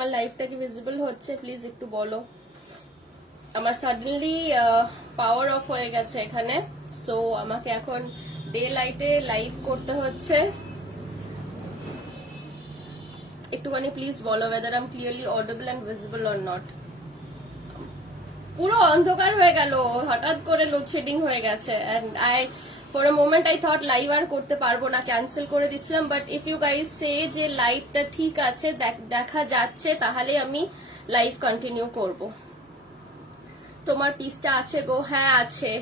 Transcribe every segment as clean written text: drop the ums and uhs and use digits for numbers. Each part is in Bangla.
আমার লাইফটা কি ভিজিবল হচ্ছে প্লিজ একটু বলো। আমার সাডেনলি পাওয়ার অফ হয়ে গেছে এখানে, সো আমাকে এখন ডে লাইটে লাইভ করতে হচ্ছে। একটুখানি প্লিজ বলো whether I'm clearly audible and visible or not. পুরো অন্ধকার হয়ে গেল, হঠাৎ করে লোডশেডিং হয়ে গেছে, and I for a moment I thought live আর করতে পারবো না, ক্যান্সেল করে দিচ্ছিলাম। But if you guys say যে লাইটটা ঠিক আছে, দেখা যাচ্ছে, তাহলে আমি লাইভ কন্টিনিউ করব। তোমার পিসটা আছে গো? হ্যাঁ আছে।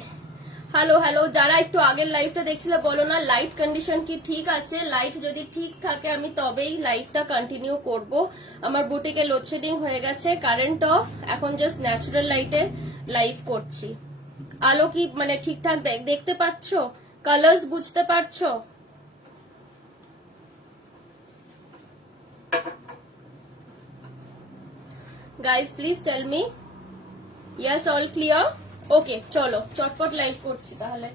হ্যালো হ্যালো, যারা একটু আগের লাইভটা দেখছিলে বলো না লাইট কন্ডিশন কি ঠিক আছে। লাইট যদি ঠিক থাকে আমি তবেই লাইভটা কন্টিনিউ করব। আমার বুটিকে লোডশেডিং হয়ে গেছে, কারেন্ট অফ, এখন জাস্ট ন্যাচারাল লাইটে লাইভ করছি। আলো কি মানে ঠিকঠাক দেখতে পাচ্ছ? কালার্স বুঝতে পারছো? Guys please tell me yes all clear. Okay চলো চটপট লাইভ করছি তাহলে।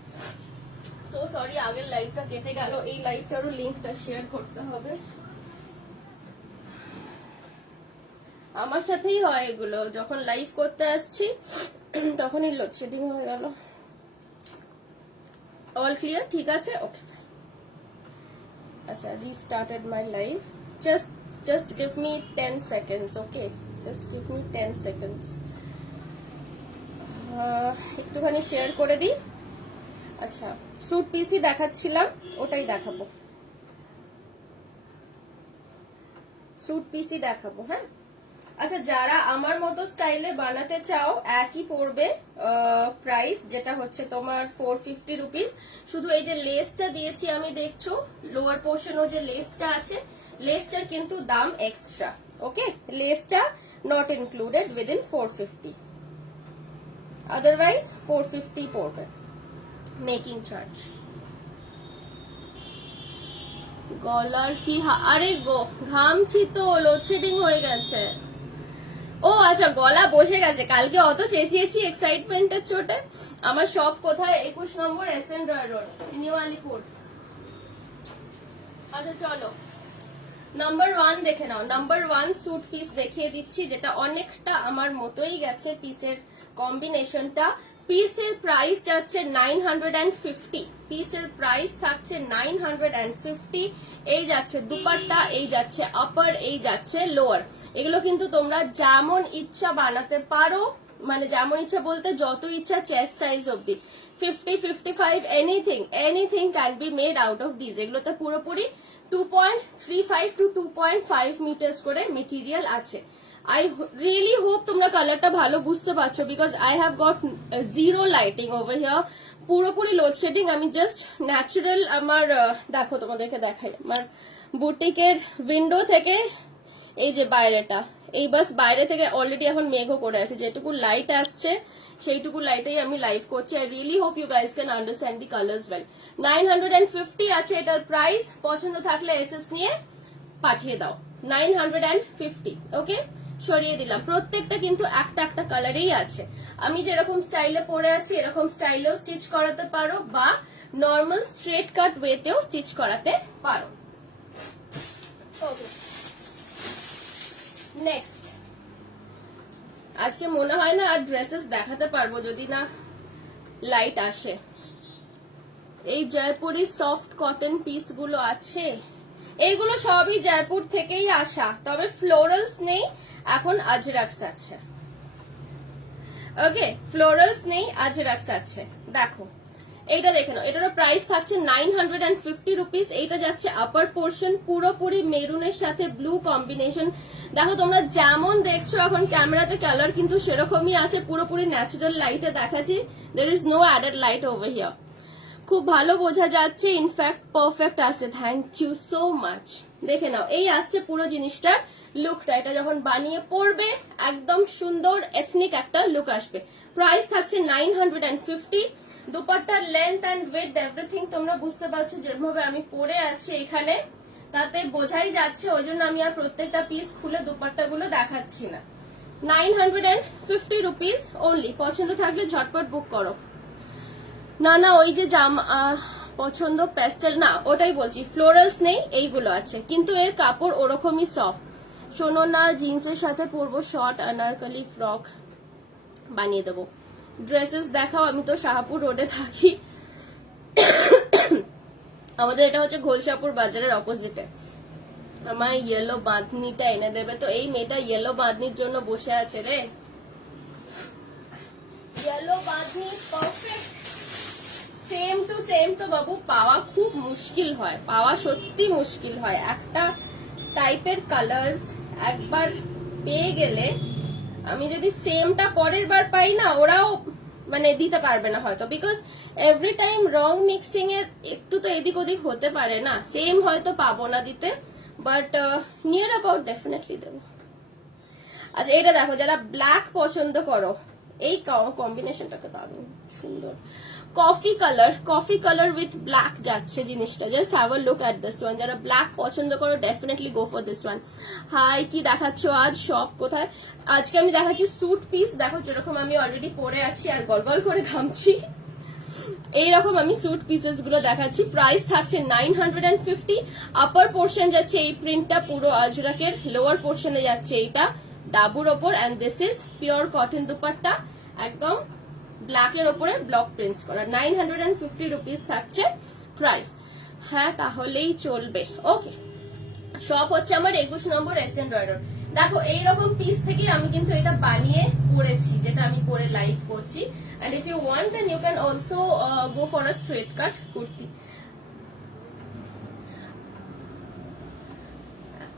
সো সরি আগের লাইভটা কেটে গেল, এই লাইভটারও লিঙ্কটা শেয়ার করতে হবে। আমার সাথেই হয় এগুলো, যখন লাইভ করতে আসছি তখনই লোডশেডিং হয়ে গেল। All clear? ঠিক আছে, ওকে ফাইন। আচ্ছা, restarted my live. Just give me 10 seconds, okay? Just give me 10 seconds. একটুখানি শেয়ার করে দিই। আচ্ছা, স্যুট পিসই দেখাচ্ছিলাম, ওটাই দেখাবো। স্যুট পিসই দেখাবো, হ্যাঁ। আচ্ছা, যারা আমার মতো স্টাইলে বানাতে চাও একই পড়বে প্রাইস, যেটা হচ্ছে তোমার 450 রুপিস। শুধু এই যে লেসটা দিয়েছি আমি, দেখছো লোয়ার পোর্শনও যে লেসটা আছে, লেসটার কিন্তু দাম এক্সট্রা, ওকে? লেসটা নট ইনক্লুডেড উইদিন 450, আদারওয়াইজ 450 পড়বে মেকিং চার্জ। গলার কি? আরে ঘামছি তো, লোডশেডিং হয়ে গেছে। ও আচ্ছা, গলা বসে গেছে, কালকে অত চেঁচিয়েছি এক্সাইটমেন্টের চোটে। আমার সব কোথায়? 21 নম্বর SN Roy road, new Alipur. আচ্ছা চলো নাম্বার 1 দেখে নাও। নাম্বার 1 স্যুট পিস দেখিয়ে দিচ্ছি, যেটা অনেকটা আমার মতোই গেছে পিসের কম্বিনেশনটা। পিসের প্রাইস যাচ্ছে 950, পিসের প্রাইস থাকছে 950। এই যাচ্ছে দুপাট্টা, এই যাচ্ছে আপার, এই যাচ্ছে লোয়ার। এগুলো কিন্তু তোমরা যেমন ইচ্ছা বানাতে পারো, মানে যেমন ইচ্ছা বলতে যত ইচ্ছা চেস্ট সাইজ অব্দি, 50, 55, anything can be made out of this. এগুলোতে পুরোপুরি 2.35 to 2.5 মিটার্স করে মেটেরিয়াল আছে। I really hope তোমরা কালারটা ভালো বুঝতে পারছো, because I have got zero lighting over here, পুরোপুরি লোডশেডিং। আমি জাস্ট ন্যাচারাল আমার দেখো তোমাদেরকে দেখাই, আমার বুটিকের উইন্ডো থেকে এই যে বাইরেটা, এই বাস বাইরে থেকে অলরেডি এখন মেঘও করে আছে, যেটুকু লাইট আসছে সেইটুকু লাইটেই আমি লাইভ করছি। I really hope you guys can understand the colours well. 950 আছে এটার প্রাইস, পছন্দ থাকলে এসএস নিয়ে পাঠিয়ে দাও। 950, ওকে? সরিয়ে দিলাম। প্রত্যেকটা কিন্তু একটা একটা কালারেই আছে। আমি যেরকম স্টাইলে পরে আছি এরকম স্টাইলেও স্টিচ করাতে পারো, বা নর্মাল স্ট্রেট কাট ওয়েতেও স্টিচ করাতে পারো। ওকে, নেক্সট। আজকে মনে হয় না আর ড্রেসেস দেখাতে পারবো যদি না লাইট আসে। এই জয়পুরি সফট কটন পিস গুলো আছে, এইগুলো সবই জয়পুর থেকেই আসা, তবে ফ্লোরালস নেই এখন, আজরাক্স আছে। ওকে, ফ্লোরালস নেই, আজরাক্স আছে। দেখো এইটা দেখে নাও, এটারও প্রাইস থাকছে 950 রুপিস। এইটা যাচ্ছে আপার পোর্শন, পুরোপুরি মেরুনের সাথে ব্লু কম্বিনেশন। দেখো তোমরা যেমন দেখছো এখন ক্যামেরাতে কালার কিন্তু সেরকমই আছে, পুরোপুরি ন্যাচারাল লাইটে দেখাচ্ছি, there is no added light over here. খুব ভালো বোঝা যাচ্ছে, ইনফ্যাক্ট পারফেক্ট আছে, থ্যাংক ইউ সো মাচ। দেখে নাও, এই আসছে পুরো জিনিসটার লুকটা। এটা যখন বানিয়ে পরবে একদম সুন্দর এথনিক একটা লুক আসবে। প্রাইস থাকছে 950। দুপাট্টার লেন্থ অ্যান্ড উইডথ এভরিথিং তোমরা বুঝতে পারছো, যেভাবে আমি পরে আছি এখানে তাতে বোঝাই যাচ্ছে, ওই জন্য আমি আর প্রত্যেকটা পিস খুলে দুপাট্টাগুলো দেখাচ্ছি না। 950 রুপিস অনলি। পছন্দ থাকলে ঝটপট বুক করো। না না, ওই যে পছন্দ প্যাস্টেল না, ওটাই বলছি, ফ্লোরালস নেই, এইগুলো আছে, কিন্তু এর কাপড় ওরকমই সফট। শোনো না, জিন্সের সাথে পরবো শর্ট আনারকলি ফ্রক, বানিয়ে দেবো। ড্রেসেস দেখাও, আমি তো শাহপুর রোডে থাকি। আমাদের এটা হচ্ছে ঘোলশাপুর বাজারের অপোজিটে। আমার ইয়েলো বাঁধনিটা এনে দেবে তো। এই মেয়েটা ইয়েলো বাঁধনির জন্য বসে আছে রে। Yellow bandhani perfect same to same তো বাবু পাওয়া খুব মুশকিল হয়, পাওয়া সত্যি মুশকিল হয়। একটা টাইপের কালার্স একবার পেয়ে গেলে, আমি যদি সেমটা পরের বার পাই না, ওরাও মানে দিতে পারবে না হয়তো, because every time wrong mixing এর একটু তো এদিক ওদিক হতে পারে না, সেম হয়তো পাবো না দিতে, বাট নিয়ার অ্যাবাউট ডেফিনেটলি দেবো। আচ্ছা এটা দেখো, যারা ব্ল্যাক পছন্দ করো, এই কম্বিনেশনটাকে দারুণ সুন্দর। কফি কালার উইথ ব্ল্যাক যাচ্ছে জিনিসটা, just have a look at this one. যারা ব্ল্যাক পছন্দ করো definitely go for this one. Hi, কি দেখাচ্ছ আজ? শপ কোথায়? আজকে আমি দেখাচ্ছি স্যুট পিস। দেখো যেরকম আমি অলরেডি পরে আছি আর গলগল করে ঘামছি, এইরকম আমি স্যুট পিসেস গুলো দেখাচ্ছি। প্রাইস থাকছে 950। আপার পোর্শন যাচ্ছে এই প্রিন্টটা পুরো আজরাকের, লোয়ার পোর্শনে যাচ্ছে এইটা ডাবুর ওপর, and this is pure cotton dupatta, একদম ব্ল্যাকের ওপরে ব্লক প্রিন্টস করা। 950 রুপিস থাকছে প্রাইস। হ্যাঁ তাহলেই চলবে। ওকে, শপ হচ্ছে আমার 21 নম্বর এসএন রয়্যাল। দেখো এইরকম পিস থেকে আমি কিন্তু এটা বানিয়ে পরেছি, যেটা আমি পরে লাইভ করছি। And if you want then you can also go for a straight cut kurti.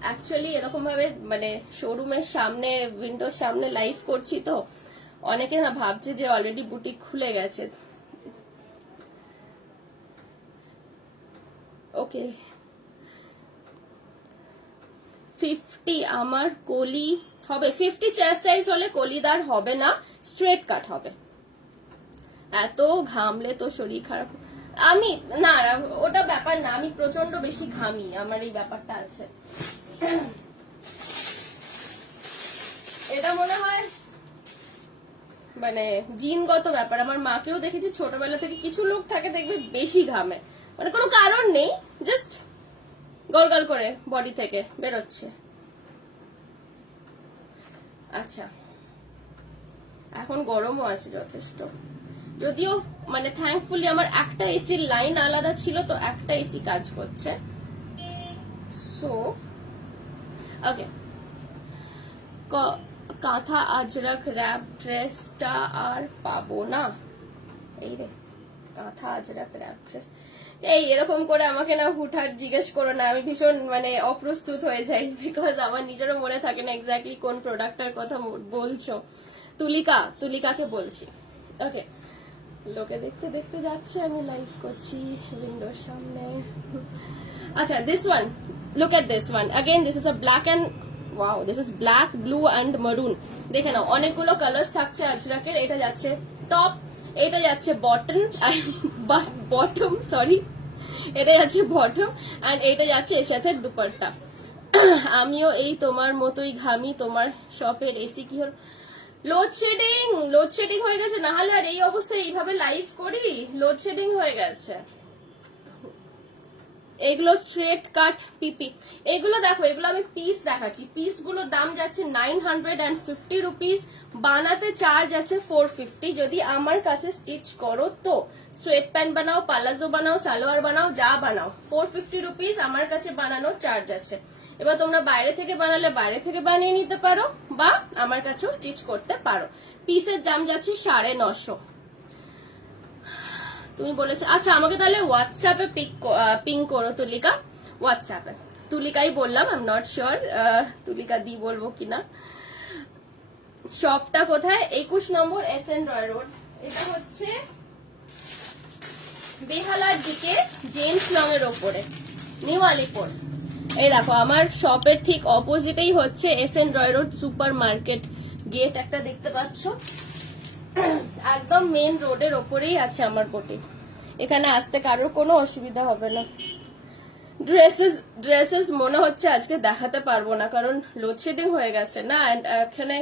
Actually এরকম ভাবে মানে শোরুমের সামনে, উইন্ডোর সামনে লাইভ করছি তো অনেকে না ভাবছে যে অলরেডি বুটিক খুলে গেছে। ওকে 50 আমার কলি হবে, 50 চেস্ট সাইজ হলে কলিদার হবে না, স্ট্রেট কাট হবে। এত ঘামলে তো শরীর খারাপ। আমি না, ওটা ব্যাপার না, আমি প্রচন্ড বেশি ঘামি, আমার এই ব্যাপারটা আছে। এটা মনে হয় মানে জিনগত ব্যাপার। আমার মাকেও দেখেছি ছোটবেলা থেকে, কিছু লোক থাকে দেখবে বেশি ঘামে, মানে কোনো কারণ নেই, জাস্ট গলগল করে বডি থেকে বেরোচ্ছে। আচ্ছা এখন গরমও আছে যথেষ্ট, যদিও মানে থ্যাঙ্কফুলি আমার একটা এসির লাইন আলাদা ছিল তো একটা এসি কাজ করছে। সো ওকে, কাঁথা আজরাক র্যাপ ড্রেসটা আর পাবো না। এই রে কাঁথা আজরাক র্যাপ ড্রেস, এই এরকম করে আমাকে না হুটহাট জিজ্ঞেস করো না, আমি ভীষণ মানে অপ্রস্তুত হয়ে যাই, বিকজ আমার নিজেরও মনে থাকে না এক্স্যাক্টলি কোন প্রোডাক্টের কথা বলছো। তুলিকাকে বলছি। ওকে, লোকে দেখতে দেখতে যাচ্ছে আমি লাইভ করছি উইন্ডোর সামনে। আচ্ছা this one, look at this one again, this is a black and wow, this is black, blue and maroon. দেখে নাও অনেকগুলো কালার্স থাকছে আজরাকের। এটা যাচ্ছে টপ, এটা যাচ্ছে বটম সরি, এটা যাচ্ছে বটম, এন্ড এটা যাচ্ছে এর সাথে দুপাট্টা। আমিও এই তোমার মতোই ঘামি, তোমার শপের এসি কি হল? লোডশেডিং হয়ে গেছে, না হলে আর এই অবস্থায় এইভাবে লাইভ করি? লোডশেডিং হয়ে গেছে। এগুলো স্ট্রেট কাট পিপি, এগুলো দেখো, এগুলো আমি পিস দেখাচ্ছি। পিস গুলোর দাম যাচ্ছে 950 রুপিস, বানাতে চার্জ আছে 450। যদি আমার কাছে স্টিচ করো তো, স্ট্রেট প্যান্ট বানাও, পালাজো বানাও, সালোয়ার বানাও, যা বানাও, 450 রুপিস আমার কাছে বানানো চার্জ আছে। এবার তোমরা বাইরে থেকে বানালে বাইরে থেকে বানিয়ে নিতে পারো, বা আমার কাছেও স্টিচ করতে পারো। পিসের দাম যাচ্ছে 950। তুমি বলেছো, আচ্ছা আমাকে তাহলে হোয়াটসঅ্যাপে পিং করো তুলিকা, হোয়াটসঅ্যাপে। তুলিকাই বললাম, আই এম নট শিওর তুলিকা দি বলবো কিনা। শপটা কোথায়? 21 নম্বর এসএন রয় রোড। এটা হচ্ছে বেহালার দিকে জেমস লং এর ওপরে, নিউ আলিপুর। এই দেখো আমার শপের ঠিক অপোজিটেই হচ্ছে এসএন রয় রোড সুপার মার্কেট, গেট একটা দেখতে পাচ্ছ, একদম মেন রোডের ওপরেই আছে আমার কোটি। এখানে আসতে কারোর কোনো অসুবিধা হবে না। ড্রেসেস মনে হচ্ছে আজকে দেখাতে পারবো না, কারণ লোডশেডিং হয়ে গেছে না, এন্ড এখানে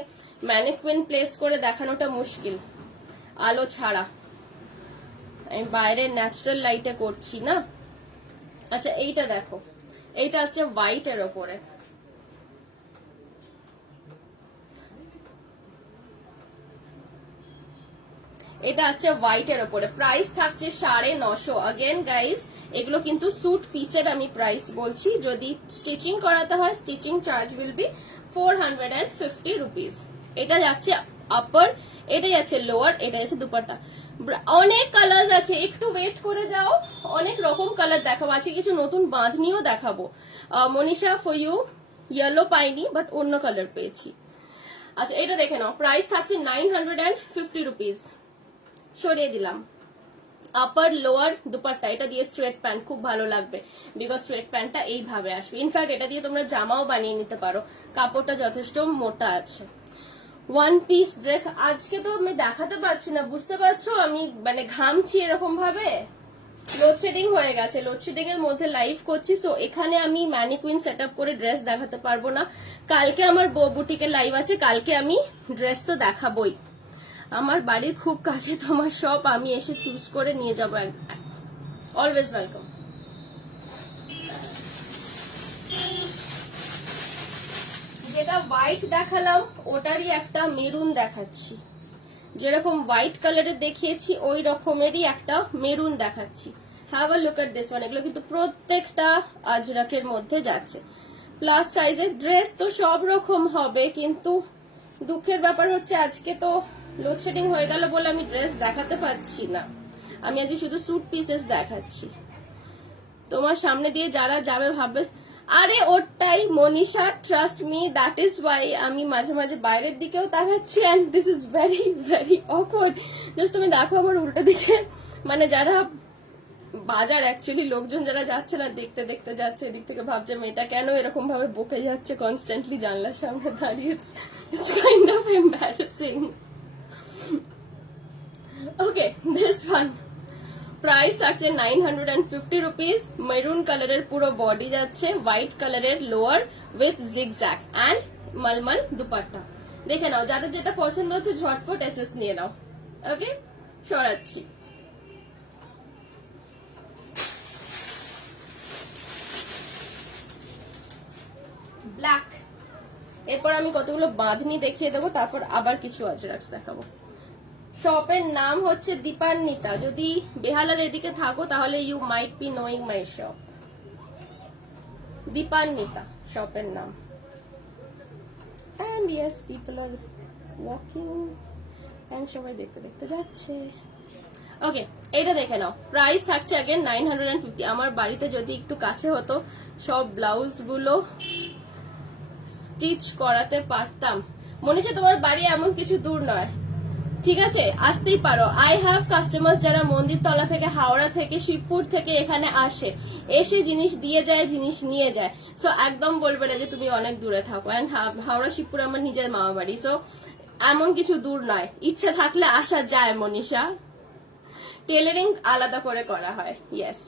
ম্যানিকুইন প্লেস করে দেখানোটা মুশকিল আলো ছাড়া, আমি বাইরে ন্যাচারাল লাইটে করছি না। আচ্ছা এইটা দেখো, এইটা আসছে হোয়াইট এর ওপরে, এটা আসছে হোয়াইটের ওপরে, প্রাইস থাকছে 950। अगेन গাইস এগুলো কিন্তু স্যুট পিসের আমি প্রাইস বলছি, যদি স্টিচিং করাতে হয় stitching charge will be 450 rupees. এটা যাচ্ছে আপার, এটা যাচ্ছে লোয়ার, এটা যাচ্ছে দুপাট্টা। অনেক কালার আছে, একটু ওয়েট করে যাও, অনেক রকম কালার দেখাবো, আছে কিছু নতুন বাঁধনিও দেখাবো। মনীষা ফর ইউ ইয়েলো পাইনি বাট অন্য কালার পেয়েছি। আচ্ছা এটা দেখে নাও, প্রাইস থাকছে 950 রুপিস। সরিয়ে দিলাম। আপার লোয়ার দুপাট্টা, এটা দিয়ে স্ট্রেট প্যান্ট খুব ভালো লাগবে, বিকজ স্ট্রেট প্যান্টটা এইভাবে আসবে। ইনফ্যাক্ট এটা দিয়ে তোমরা জামাও বানিয়ে নিতে পারো, কাপড়টা যথেষ্ট মোটা আছে। ওয়ান পিস ড্রেস আজকে তো আমি দেখাতে পারছি না, বুঝতে পারছো আমি মানে ঘামছি এরকম ভাবে, লোডশেডিং হয়ে গেছে, লোডশেডিং এর মধ্যে লাইভ করছি, সো এখানে আমি ম্যানিকুইন সেট আপ করে ড্রেস দেখাতে পারবো না। কালকে আমার বুটিকে লাইভ আছে, কালকে আমি ড্রেস তো দেখাবোই। আমার বাড়ির খুব কাছে তোমার সব, আমি এসে চুজ করে নিয়ে যাবো, অলওয়েজ ওয়েলকাম। যেটা হোয়াইট দেখালাম ওটারই একটা মেরুন দেখাচ্ছি, যেরকম হোয়াইট কালারের দেখিয়েছি ওই রকমেরই একটা মেরুন দেখাচ্ছি। Have a look at this one. এগুলো কিন্তু প্রত্যেকটা আজরাকের মধ্যে যাচ্ছে। প্লাস সাইজের ড্রেস তো সব রকম হবে, কিন্তু দুঃখের ব্যাপার হচ্ছে আজকে তো লোডশেডিং হয়ে গেল বলে আমি ড্রেস দেখাতে পারছি না, আমি আজকে শুধু স্যুট পিসেস দেখাচ্ছি। তোমার সামনে দিয়ে যারা যাবে ভাববে আরে ওটাই Manisha, trust me, that is why আমি মাঝে মাঝে বাইরের দিকেও তাকাচ্ছি, and this is very very awkward. Just তুমি দেখো আমার উল্টো দিকে, মানে যারা বাজার অ্যাকচুয়ালি লোকজন যারা যাচ্ছে না, দেখতে দেখতে যাচ্ছে, এদিক থেকে ভাবছে মেয়েটা কেন এরকম ভাবে বকে যাচ্ছে কনস্ট্যান্টলি জানলার সামনে দাঁড়িয়ে, it's kind of embarrassing. Okay this one price থাকছে 950 রুপিস। মেরুন কালারের পুরো বডি যাচ্ছে, হোয়াইট কালারের lower with zigzag and mulmul dupatta. দেখে নাও, যাদের যেটা পছন্দ হচ্ছে ঝটপট এসএস নিয়ে নাও। ওকে সরাচ্ছি। ব্ল্যাক, এরপর আমি কতগুলো বাঁধনি দেখিয়ে দেবো, তারপর আবার কিছু আজরাক্স দেখাবো। শপের নাম হচ্ছে দীপান্বিতা, যদি বেহালার এদিকে থাকো তাহলে you might be knowing my shop. Dipanwita শপের নাম। And yes people are walking and সবাই দেখতে দেখতে যাচ্ছে। ওকে এটা দেখে নাও, প্রাইস থাকছে अगेन 950। আমার বাড়িতে যদি একটু কাছে হতো সব ব্লাউজ গুলো স্টিচ করাতে পারতাম। মনে হচ্ছে তোমার বাড়ি এমন কিছু দূর নয়, ঠিক আছে আসতেই পারো। আই হ্যাভ কাস্টমার্স যারা মন্দিরতলা থেকে, হাওড়া থেকে, শিবপুর থেকে এখানে আসে, এসে জিনিস দিয়ে যায়, জিনিস নিয়ে যায়। সো একদম বলবে না যে তুমি অনেক দূরে থাকো। এন্ড হাওড়া শিবপুর আমার নিজের মামা বাড়ি, সো এমন কিছু দূর নয়, ইচ্ছে থাকলে আসা যায়। মনীষা টেলারিং আলাদা করে করা হয়, ইয়েস।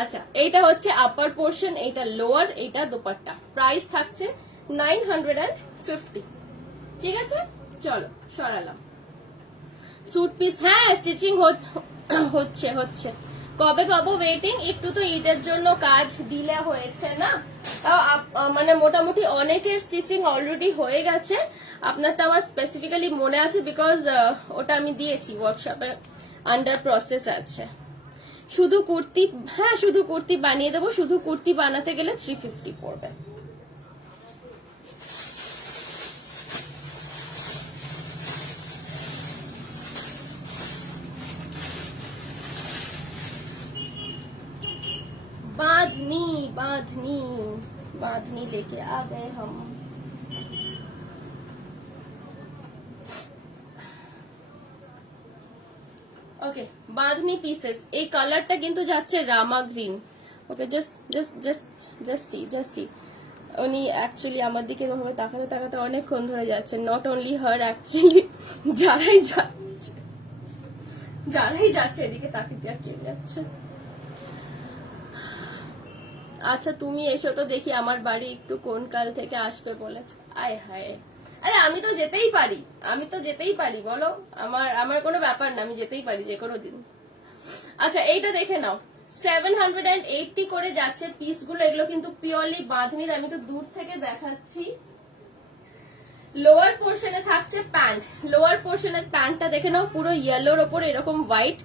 আচ্ছা এইটা হচ্ছে আপার পোর্শন, এইটা লোয়ার, এইটা দুপাট্টা। প্রাইস থাকছে 950। ঠিক আছে চলো সরালাম। স্যুট পিস হ্যাঁ স্টিচিং হচ্ছে হচ্ছে, কবে পাবো ওয়েটিং। একটু তো ঈদের জন্য কাজ ডিলে হয়েছে না, তাও মানে মোটামুটি অনেকের স্টিচিং অলরেডি হয়ে গেছে। আপনারটা আমার স্পেসিফিক্যালি মনে আছে বিকজ ওটা আমি দিয়েছি ওয়ার্কশপে, আন্ডার প্রসেস আছে। শুধু কুর্তি, হ্যাঁ শুধু কুর্তি বানিয়ে দেবো, শুধু কুর্তি বানাতে গেলে 350 পড়বে। बांधनी बांधनी बांधनी लेके आ गए हम। ওকে বাঁধনি পিসেস, এই কালারটা কিন্তু যাচ্ছে rama green. Okay just just just just see just see, উনি অ্যাকচুয়ালি আমার দিকে এভাবে তাকাতে তাকাতে অনেকক্ষণ ধরে যাচ্ছে। নট অনলি হার, অ্যাকচুয়ালি যারাই যাচ্ছে এদিকে তাকিয়ে তাকিয়ে যাচ্ছে। আচ্ছা তুমি এসো তো দেখি আমার বাড়ি, একটু কোন কাল থেকে আসবে বলেছে। আয় হায়, আরে আমি তো যেতেই পারি, আমি তো যেতেই পারি বলো, আমার কোনো ব্যাপার না, আমি যেতেই পারি যে কোনো দিন। আচ্ছা এইটা দেখে নাও, 780 করে যাচ্ছে পিসগুলো। এগুলো কিন্তু পিওরলি বাঁধনির, আমি একটু দূর থেকে দেখাচ্ছি। লোয়ার পোর্শনে থাকছে প্যান্ট। লোয়ার পোর্শনের প্যান্টটা দেখে নাও, পুরো ইয়েলোর ওপর এরকম হোয়াইট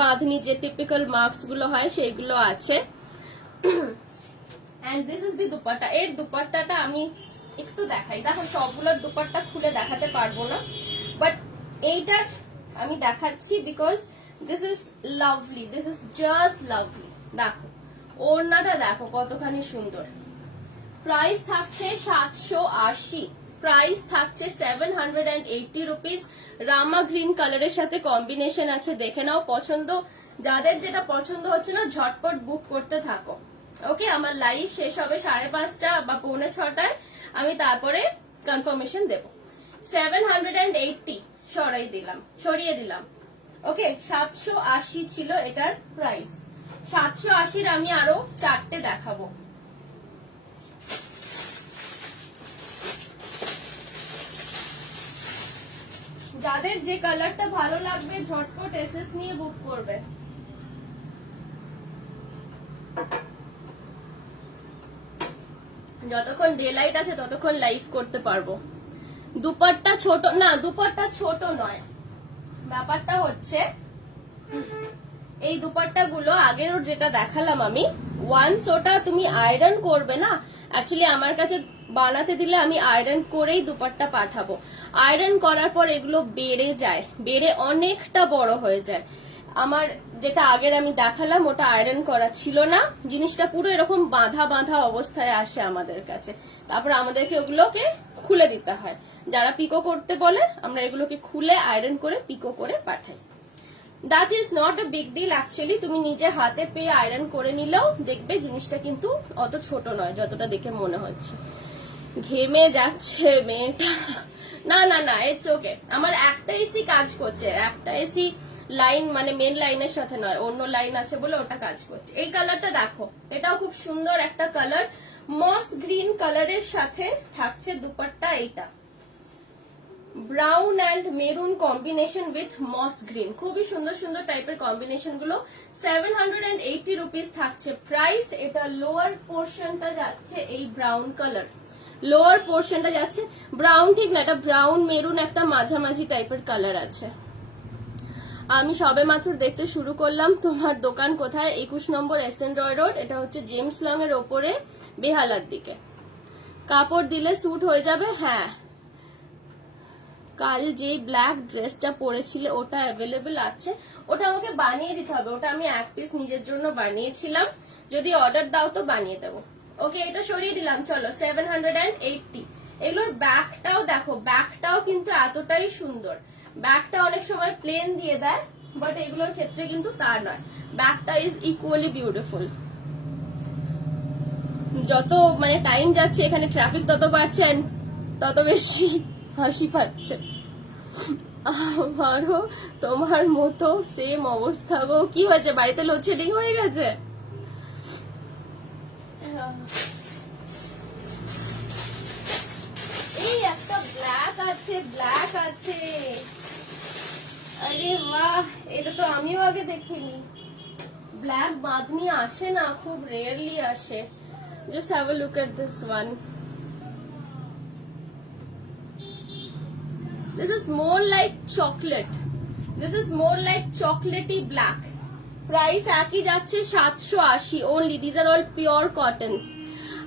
বাঁধনি যে টিপিক্যাল মার্কস গুলো হয় সেইগুলো আছে। And this is the dupatta. এর দুপাট্টাটা আমি একটু দেখাই। দেখো সবগুলোর দুপাট্টা খুলে দেখাতে পারবো না, বাট এইটার আমি দেখাচ্ছি because this is lovely, this is just lovely. দেখো ওড়নাটা দেখো কতখানি সুন্দর। প্রাইস থাকছে 780, প্রাইস থাকছে 780 রুপিস। রামা গ্রিন কালারের সাথে কম্বিনেশন আছে, দেখে নাও। পছন্দ যাদের যেটা পছন্দ হচ্ছে না ঝটপট বুক করতে থাকো। ওকে, আমার লাইভ শেষ হবে 5:30 বা 5:45, আমি তারপরে কনফার্মেশন দেব। 780 সরিয়ে দিলাম। ওকে, 780 ছিল এটার প্রাইস। 780 আমি আরো 4টে দেখাবো। যাদের যে কালারটা ভালো লাগবে ঝটপট এসএস নিয়ে বুক করবে। যতক্ষণ ডে লাইট আছে ততক্ষণ লাইভ করতে পারবো। দুপাট্টা ছোট না, দুপাট্টা ছোট নয়, ব্যাপারটা হচ্ছে এই দুপাট্টা গুলো আগের যেটা দেখালাম আমি, ওয়ান্স ওটা তুমি আয়রন করবে না, অ্যাকচুয়ালি আমার কাছে বানাতে দিলে আমি আয়রন করেই দুপাট্টা পাঠাবো। আয়রন করার পর এগুলো বেড়ে যায়, বেড়ে অনেকটা বড় হয়ে যায়। আমার যেটা আগের আমি দেখালাম ওটা আয়রন করা ছিল না, জিনিসটা পুরো এরকম বাঁধা বাঁধা অবস্থায় আসে আমাদের কাছে। তারপর আমাদেরকে ওগুলোকে খুলে দিতে হয়। যারা পিকো করতে বলে আমরা এগুলোকে খুলে আয়রন করে পিকো করে পাঠাই। That is not a big deal actually. তুমি নিজে হাতে পেয়ে আয়রন করে নিলেও দেখবে জিনিসটা কিন্তু অত ছোট নয় যতটা দেখে মনে হচ্ছে। ঘেমে যাচ্ছে মেয়েটা। না না না, ইটস ওকে। আমার একটা এসি কাজ করছে, একটা এসি লাইন মানে মেন লাইনের সাথে নয়, অন্য লাইন আছে বলে ওটা কাজ করছে। এই কালারটা দেখো, এটাও খুব সুন্দর একটা কালার। মস গ্রিন কালারের সাথে থাকছে দুপাট্টা। এইটা brown and maroon combination with moss green, খুবই সুন্দর সুন্দর টাইপের কম্বিনেশন গুলো। 780 রুপিস থাকছে প্রাইস। এটা লোয়ার পোর্শনটা যাচ্ছে এই ব্রাউন কালার, লোয়ার পোর্শনটা যাচ্ছে ব্রাউন, ঠিক না, এটা ব্রাউন মেরুন একটা মাঝামাঝি টাইপের কালার আছে। আমি সবে মাত্র দেখতে শুরু করলাম। তোমার দোকান কোথায়? 21 নম্বর এসএন রয় রোড। এটা হচ্ছে জেমস লং এর ওপরে বেহালার দিকে। কাপড় দিলে স্যুট হয়ে যাবে। হ্যাঁ, কাল যে ব্ল্যাক ড্রেসটা পরেছিলে ওটা অ্যাভেলেবেল আছে, ওটা আমাকে বানিয়ে দিতে হবে। ওটা আমি এক পিস নিজের জন্য বানিয়েছিলাম, যদি অর্ডার দাও তো বানিয়ে দেবো। ওকে, এটা সরিয়ে দিলাম। চলো 780। এগুলোর ব্যাকটাও দেখো, ব্যাকটাও কিন্তু এতটাই সুন্দর। ব্যাকটা অনেক সময় প্লেন দিয়ে দেয়, বাট এগুলোর ক্ষেত্রে কিন্তু তা নয়, ব্যাকটা ইজ ইকুয়ালি বিউটিফুল। যত মানে টাইম যাচ্ছে এখানে ট্রাফিক তত বাড়ছে, তত বেশি হাসি পাচ্ছে। আমারও তোমার মতো সেম অবস্থা গো। কি হয়েছে, বাড়িতে লোডশেডিং হয়ে গেছে? এই একটা ব্ল্যাক আছে, ব্ল্যাক আছে। আরে বাহ, এটা তো আমিও আগে দেখিনি। ব্ল্যাক বাঁধনি আসে না, খুব রেয়ারলি আসে। Just have a look at this one. This is more like chocolate. This is more like chocolatey black. Price একই যাচ্ছে 780 only. These are all pure cottons.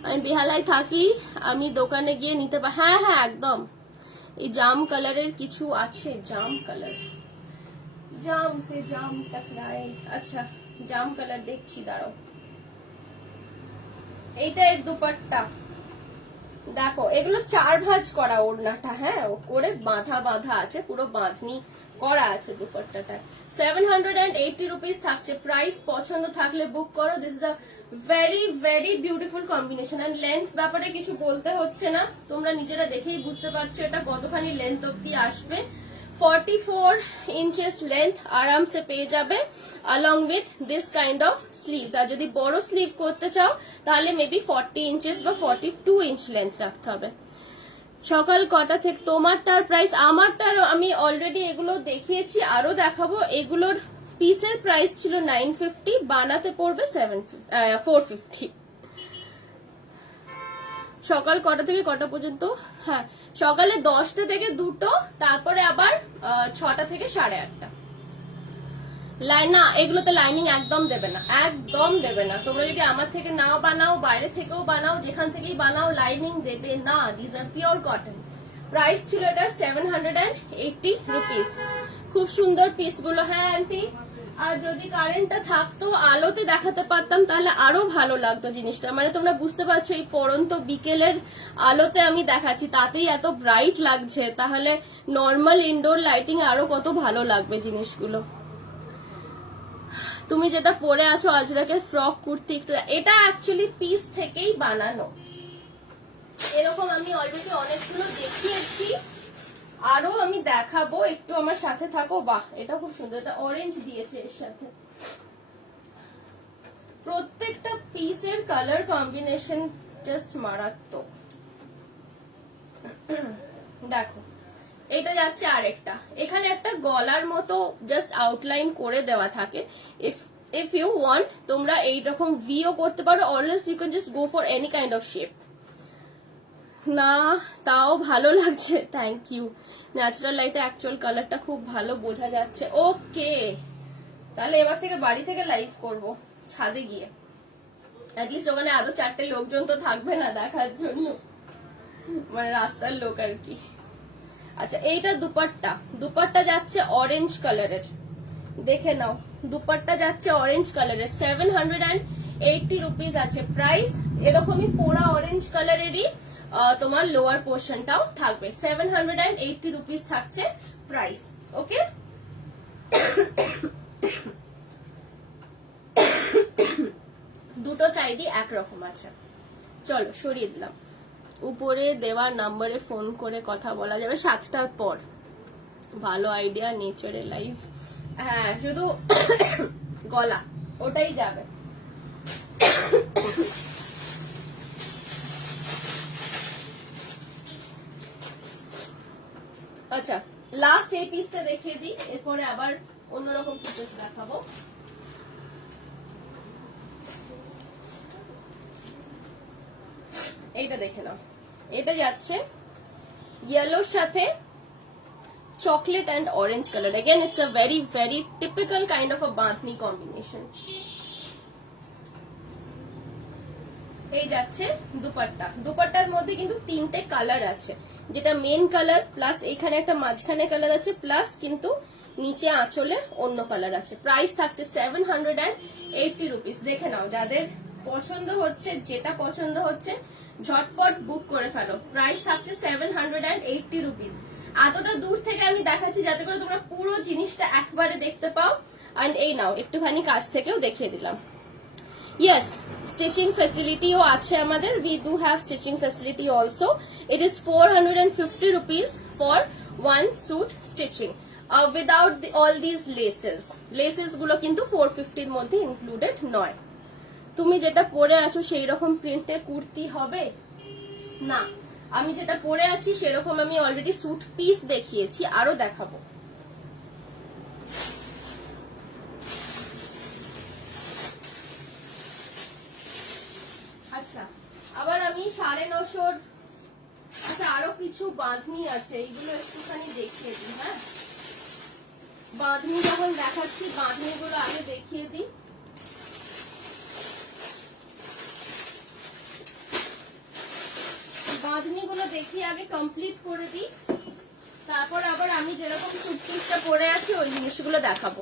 আমি বেহালায় থাকি, আমি দোকানে গিয়ে নিতে পারি। হ্যাঁ হ্যাঁ একদম। এই জাম কালারের কিছু আছে, জাম কালার, জাম সে জাম টকরায়ে। আচ্ছা, জাম কালার দেখছি, দাঁড়াও। এইটা এর দুপাট্টা দেখো, এগুলো 4 ভাঁজ করা ওড়নাটা, হ্যাঁ করে বাঁধা বাঁধা আছে, পুরো বাঁধনি করা আছে দুপাট্টাটা। 780 রুপিস থাকছে প্রাইস। পছন্দ থাকলে বুক করো। This is a very very beautiful combination. And length ব্যাপারে কিছু বলতে হচ্ছে না, তোমরা নিজেরা দেখেই বুঝতে পারছো এটা কতখানি লেন্থ অব্দি আসবে। 44 ইঞ্চেস লেন্থ আরামসে পেয়ে যাবে along with this kind of sleeves। আর যদি বড় স্লিভ করতে চাও তাহলে মেবি 40 ইঞ্চেস বা 42 ইঞ্চ লেন্থ রাখতে হবে। সকাল কটা থেকে তোমারটার প্রাইস? আমারটার আমি অলরেডি এগুলো দেখিয়েছি, আরো দেখাবো। এগুলোর পিসের প্রাইস ছিল 950, বানাতে পড়বে 450। সকাল কটা থেকে কটা পর্যন্ত? হ্যাঁ, সকালে 10টা থেকে 2টো, তারপরে আবার 6টা থেকে 8:30। না, এগুলোতে লাইনিং একদম দেবে না, একদম দেবে না। তোমরা যদি আমার থেকে নাও বানাও, বাইরে থেকেও বানাও, যেখান থেকেই বানাও, লাইনিং দেবে না। This are pure cotton. Price ছিল এটার 780 রুপিস। খুব সুন্দর পিসগুলো। হ্যাঁ আন্টি, আর যদি কারেন্টটা থাকতো, আলোতে দেখাতে পারতাম, তাহলে আরো ভালো লাগতো জিনিসটা। মানে তোমরা বুঝতে পারছো, এই পড়ন্ত বিকেলের আলোতে আমি দেখাচ্ছি, তাতেই এত ব্রাইট লাগছে, তাহলে নর্মাল ইনডোর লাইটিং আরো কত ভালো লাগবে জিনিসগুলো। তুমি যেটা পরে আছো আজরাকে ফ্রক কুর্তি, একটু এটা অ্যাকচুয়ালি পিস থেকেই বানানো। এরকম আমি অলরেডি অনেকগুলো দেখিয়েছি, আরো আমি দেখাবো, একটু আমার সাথে থাকো। বাহ, এটা খুব সুন্দর, এটা অরেঞ্জ দিয়েছে এর সাথে। প্রত্যেকটা পিসের কালার কম্বিনেশন জাস্ট মারাত্মক। দেখো, এটা যাচ্ছে আরেকটা, এখানে একটা গলার মতো জাস্ট আউটলাইন করে দেওয়া থাকে। ইফ ইউ ওয়ান্ট, তোমরা এইরকম ভিও করতে পারো, always you can just go for any kind of shape. না, তাও ভালো লাগছে, থ্যাংক ইউ। ন্যাচারাল লাইটে অ্যাকচুয়াল কালারটা খুব ভালো বোঝা যাচ্ছে। ওকে, তাহলে এবার থেকে বাড়ি থেকে লাইভ করব, ছাদে গিয়ে। অ্যাটলিস্ট ওখানে আরো 4টে লোকজন তো থাকবে না দেখার জন্য, মানে রাস্তার লোক আর কি। আচ্ছা, এইটা দুপাট্টা। দুপাট্টা যাচ্ছে অরেঞ্জ কালারের, দেখে নাও। দুপাট্টা যাচ্ছে অরেঞ্জ কালারের, 780 রুপিস আছে প্রাইস। এরকমই পোড়া অরেঞ্জ কালারেরই তোমার লোয়ার পোর্শনটাও থাকবে। 780 রুপিস থাকছে প্রাইস। ওকে, দুটো সাইডই একরকম আছে। চলো সরিয়ে দিলাম। উপরে দেওয়া নাম্বারে ফোন করে কথা বলা যাবে 7টার পর। ভালো আইডিয়া, নেচারে লাইভ। হ্যাঁ, শুধু গলা ওটাই যাবে। আচ্ছা, লাস্ট এই পিসটা দেখিয়ে দিই, এরপরে আবার অন্যরকম পিস দেখাবো। এইটা দেখে নাও, এটা যাচ্ছে ইয়েলোর সাথে chocolate and orange colour. Again it's a very very typical kind of a bandhani combination. এই যাচ্ছে দুপাট্টা। দুপাট্টার মধ্যে কিন্তু 3টে কালার আছে, যেটা মেন কালার প্লাস এখানে একটা মাঝখানে কালার আছে, প্লাস কিন্তু নিচে আঁচলে অন্য কালার আছে। প্রাইস থাকছে 780 রুপিস। দেখে নাও, যাদের পছন্দ হচ্ছে, যেটা পছন্দ হচ্ছে ঝটপট বুক করে ফেলো। প্রাইস থাকছে 780 রুপিস। এতটা দূর থেকে আমি দেখাচ্ছি যাতে করে তোমরা পুরো জিনিসটা একবারে দেখতে পাও। এন্ড এই নাও, একটুখানি কাছ থেকেও দেখিয়ে দিলাম। Yes, stitching facility ও আছে আমাদের। We do have stitching facility also. It is 450 rupees for one suit stitching. Without all these laces. Laces গুলো কিন্তু 450 এর মধ্যে included নয়। তুমি যেটা পরে আছো সেই রকম প্রিন্টে কুর্তি হবে না। আমি যেটা পরে আছি সেরকম আমি অলরেডি স্যুট পিস দেখিয়েছি, আরো দেখাবো। আচ্ছা, আবার আমি 950। আচ্ছা, আরো কিছু বাঁধনি আছে, এইগুলো একটুখানি দেখিয়ে দিই। হ্যাঁ, বাঁধনি যখন দেখাচ্ছি, বাঁধনি গুলো আগে দেখিয়ে দিই। বাঁধনি গুলো দেখিয়ে আগে কমপ্লিট করে দিই, তারপর আবার আমি যেরকম সুটকেসটা পরে আছি ওই জিনিসগুলো দেখাবো।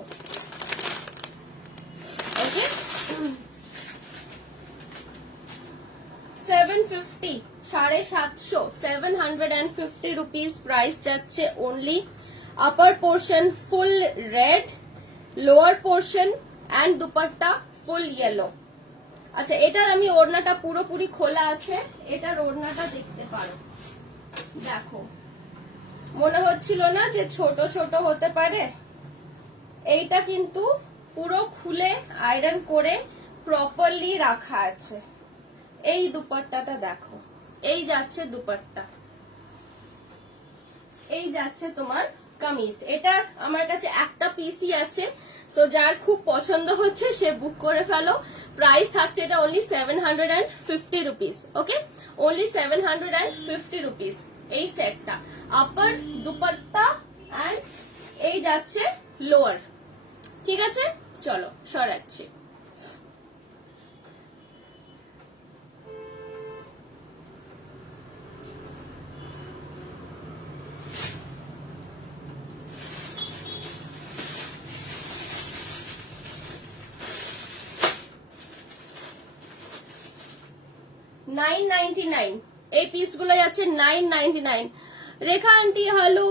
ওকে, 750, 750, 750 রুপিস প্রাইস যাচ্ছে only. Upper portion full red, lower portion and dupatta full yellow. আচ্ছা, এটার আমি ওড়নাটা পুরোপুরি খোলা আছে, এটার ওড়নাটা দেখতে পারো। দেখো, মনে হচ্ছিল না যে ছোট ছোট হতে পারে, এইটা কিন্তু পুরো খুলে আয়রন করে প্রপারলি রাখা আছে। এই দুপাট্টাটা দেখো, এই যাচ্ছে দুপাট্টা, এই যাচ্ছে তোমার কামিজ। এটার আমার কাছে একটা পিসই আছে, সো যার খুব পছন্দ হচ্ছে সে বুক করে ফেলো। প্রাইস থাকছে এটা অনলি 750 রুপিস। ওকে, অনলি 750 রুপিস এই সেটটা। আপার, দুপাট্টা অ্যান্ড এই যাচ্ছে লোয়ার। ঠিক আছে, চলো সরাচ্ছি। $9.99 এই পিসগুলো যাচ্ছে $9.99। Rekha aunty hello.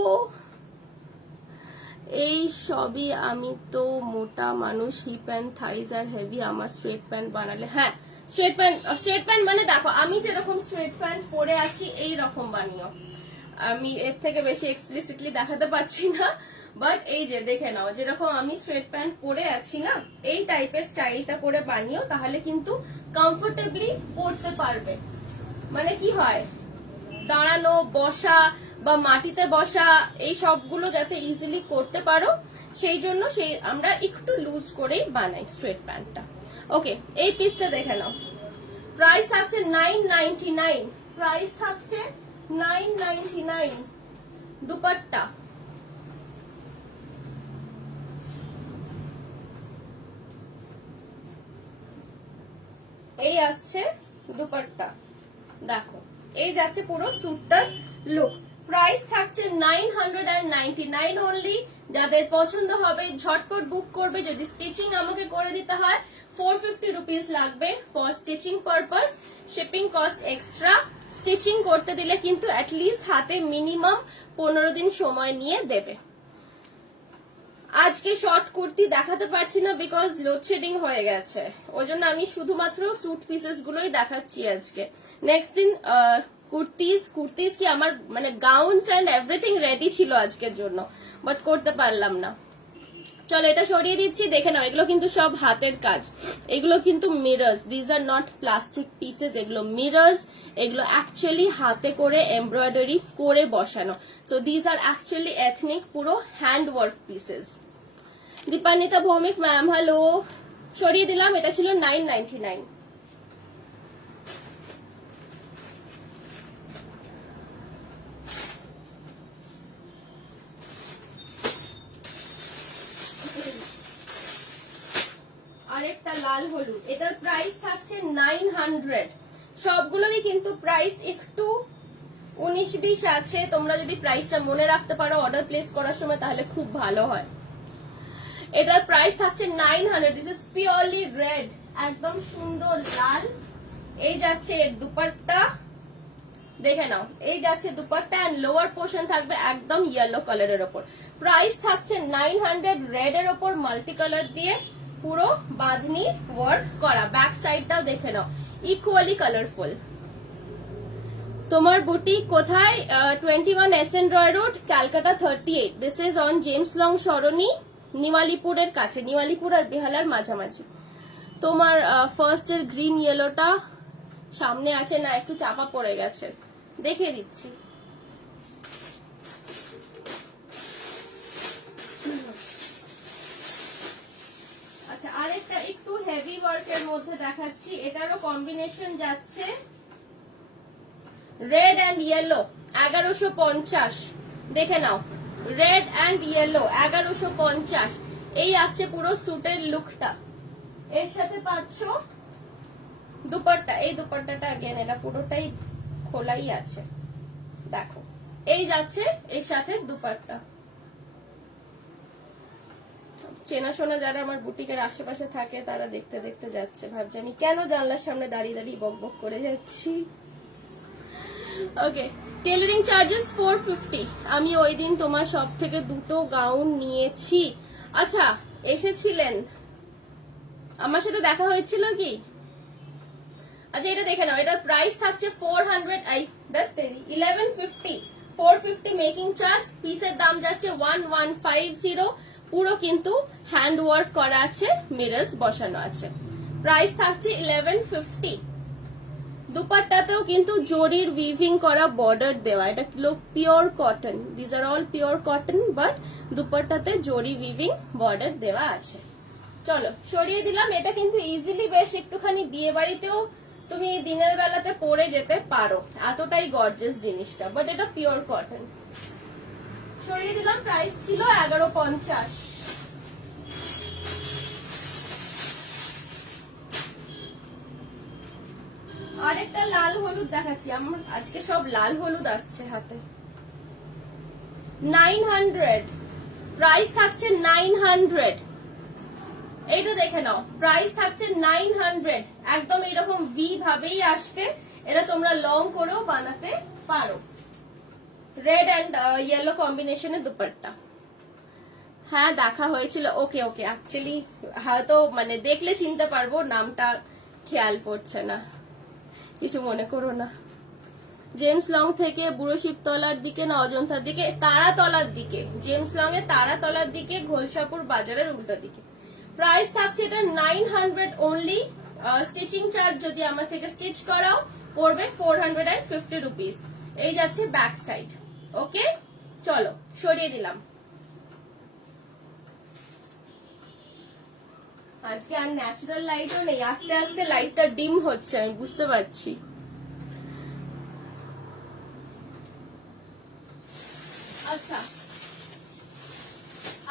এই সবই, আমি তো মোটা মানুষ, hip and thighs are heavy, আমার স্ট্রেট প্যান্ট বানালে। হ্যাঁ, স্ট্রেট প্যান্ট মানে দেখো আমি যেরকম স্ট্রেট প্যান্ট পরে আছি এই রকম বানিও। আমি এর থেকে বেশি এক্সপ্লিসিটলি দেখাতে পাচ্ছি না, বাট এই যে দেখে নাও, যেরকম আমি স্ট্রেট প্যান্ট পরে আছি না, এই টাইপের স্টাইলটা করে বানিও, তাহলে কিন্তু কমফোর্টেবলি পরতে পারবে। মানে কি হয়, দাঁড়ানো, বসা বা মাটিতে বসা এই সবগুলো যাতে ইজিলি করতে পারো, সেই জন্য আমরা একটু লুজ করেই বানাই স্ট্রেট প্যান্টটা। ওকে, এই পিসটা দেখে নাও। প্রাইস থাকছে 9.99। প্রাইস থাকছে 9.99। দুপাট্টা এই আসছে, দুপাট্টা দেখো, এই যাচ্ছে পুরো স্যুটটার লুক। প্রাইস থাকছে 999 অনলি। যাদের পছন্দ হবে ঝটপট বুক করবে। যদি স্টিচিং আমাকে করে দিতে হয় 450 রুপিস লাগবে for stitching purpose, shipping cost extra. Stitching করতে দিলে কিন্তু অ্যাটলিস্ট হাতে মিনিমাম 15 দিন সময় নিয়ে দেবে। আজকে শর্ট কুর্তি দেখাতে পারছি না বিকজ লোডশেডিং হয়ে গেছে, ওই জন্য আমি শুধুমাত্র স্যুট পিসেস গুলোই দেখাচ্ছি আজকে। নেক্সট দিন কুর্তিস কি আমার মানে গাউনস এন্ড এভরিথিং রেডি ছিল আজকের জন্য, বাট করতে পারলাম না। চলো এটা সরিয়ে দিচ্ছি, দেখে নাও, এগুলো কিন্তু সব হাতের কাজ। এগুলো কিন্তু mirrors, these are not plastic pieces, এগুলো মিরর্স। এগুলো অ্যাকচুয়ালি হাতে করে এমব্রয়ডারি করে বসানো। So these are actually ethnic, পুরো hand work pieces. Dipanwita Bhowmik ma'am hello. সরিয়ে দিলাম, এটা ছিল 999। আরেকটা লাল হলুদ, এটার প্রাইস থাকছে 900। সবগুলোরই কিন্তু প্রাইস একটু 19-20 আছে। তোমরা যদি প্রাইসটা মনে রাখতে পারো অর্ডার প্লেস করার সময় তাহলে খুব ভালো হয়। এটার প্রাইস থাকছে 900। দিস ইজ পিওরলি রেড, একদম সুন্দর লাল। এই যাচ্ছে এর দুপাট্টা, দেখে নাও, এই যাচ্ছে দুপাট্টা এন্ড লোয়ার পোর্শন থাকবে একদম ইয়েলো কালারের ওপর। প্রাইস থাকছে 900, রেড এর ওপর মাল্টি কালার দিয়ে পুরো বাঁধনি ওয়ার্ক করা। ব্যাক সাইডটাও দেখে নাও, ইকুয়ালি কালারফুল। তোমার বুটিক কোথায়? 21 SN Roy road, Calcutta 38। This is on James Long Sarani, নিওয়ালিপুরের কাছে, নিওয়ালিপুর আর বেহালার মাঝামাঝি। তোমার ফার্স্ট এর গ্রিন ইয়েলোটা সামনে আছে না, একটু চাপা পড়ে গেছে, দেখিয়ে দিচ্ছি। আচ্ছা, আরেকটা একটু হেভি ওয়ার্কের মধ্যে দেখাচ্ছি। এটারও কম্বিনেশন যাচ্ছে রেড অ্যান্ড ইয়েলো, 1150। দেখে নাও, রেড অ্যান্ড ইয়েলো 1150। এই আসছে পুরো স্যুটের লুকটা। এর সাথে পাচ্ছ দুপাট্টা। এই দুপাট্টাটা अगेन এটা পুরোটাই খোলাই আছে, দেখো, এই যাচ্ছে এর সাথে দুপাট্টা। চেনাশোনা যারা আমার বুটিকের আশেপাশে থাকে তারা দেখতে দেখতে যাচ্ছে, ভাবছে আমি কেন জানলার সামনে দাঁড়িয়ে দাঁড়িয়ে বক বক করে যাচ্ছি। ওকে, টেলারিং চার্জেস 450। আমি ওই দিন তোমার সব থেকে দুটো গাউন নিয়েছি। আচ্ছা, এসেছিলেন, আমার সাথে দেখা হয়েছিল কি? আচ্ছা, এটা দেখে নাও, এটার প্রাইস থাকছে 1150। 450 মেকিং চার্জ, পিসের দাম যাচ্ছে 1150। পুরো কিন্তু হ্যান্ড ওয়ার্ক করা আছে, মিরর্স বসানো আছে। প্রাইস থাকছে 1150। দুপাট্টাতেও কিন্তু জরির উইভিং করা বর্ডার দেওয়া, এটা pure cotton, this are all pure cotton, but দুপাট্টাতে জরি উইভিং বর্ডার দেওয়া আছে। চলো সরিয়ে দিলাম। এটা কিন্তু ইজিলি বেশ একটুখানি বিয়ে বাড়িতেও তুমি দিনের বেলাতে পরে যেতে পারো, এতটাই গর্জিয়াস জিনিসটা, বাট এটা পিওর কটন। সরিয়ে দিলাম। প্রাইস ছিল 1150। আরেকটা লাল হলুদ দেখাচ্ছি, আমার আজকে সব লাল হলুদ আসছে হাতে। 900, প্রাইস থাকছে 900। এইটা দেখে নাও, প্রাইস থাকছে 900। একদম এরকম ভি ভাবেই আসবে, এটা তোমরা লং করেও বানাতে পারো। রেড অ্যান্ড ইয়েলো কম্বিনেশনের দুপাট্টা। হ্যাঁ দেখা হয়েছিল। ওকে ওকে, অ্যাকচুয়ালি হয়তো মানে দেখলে চিনতে পারবো, নামটা খেয়াল পড়ছে না, কিছু মনে করো না। জেমস লং থেকে বুড়ো শিবতলার দিকে না অজন্তার দিকে, তারাতলার দিকে, জেমস লং এর তারাতলার দিকে, ঘোলসাপুর বাজারের উল্টো দিকে। প্রাইস থাকছে এটা 900 অনলি। স্টিচিং চার্জ যদি আমার থেকে স্টিচ করাও পড়বে 450 রুপিস। এই যাচ্ছে ব্যাক সাইড। ওকে চলো সরিয়ে দিলাম। আজকে আর ন্যাচারাল লাইটও নেই, আস্তে আস্তে লাইটটা ডিম হচ্ছে, আমি বুঝতে পারছি। আচ্ছা,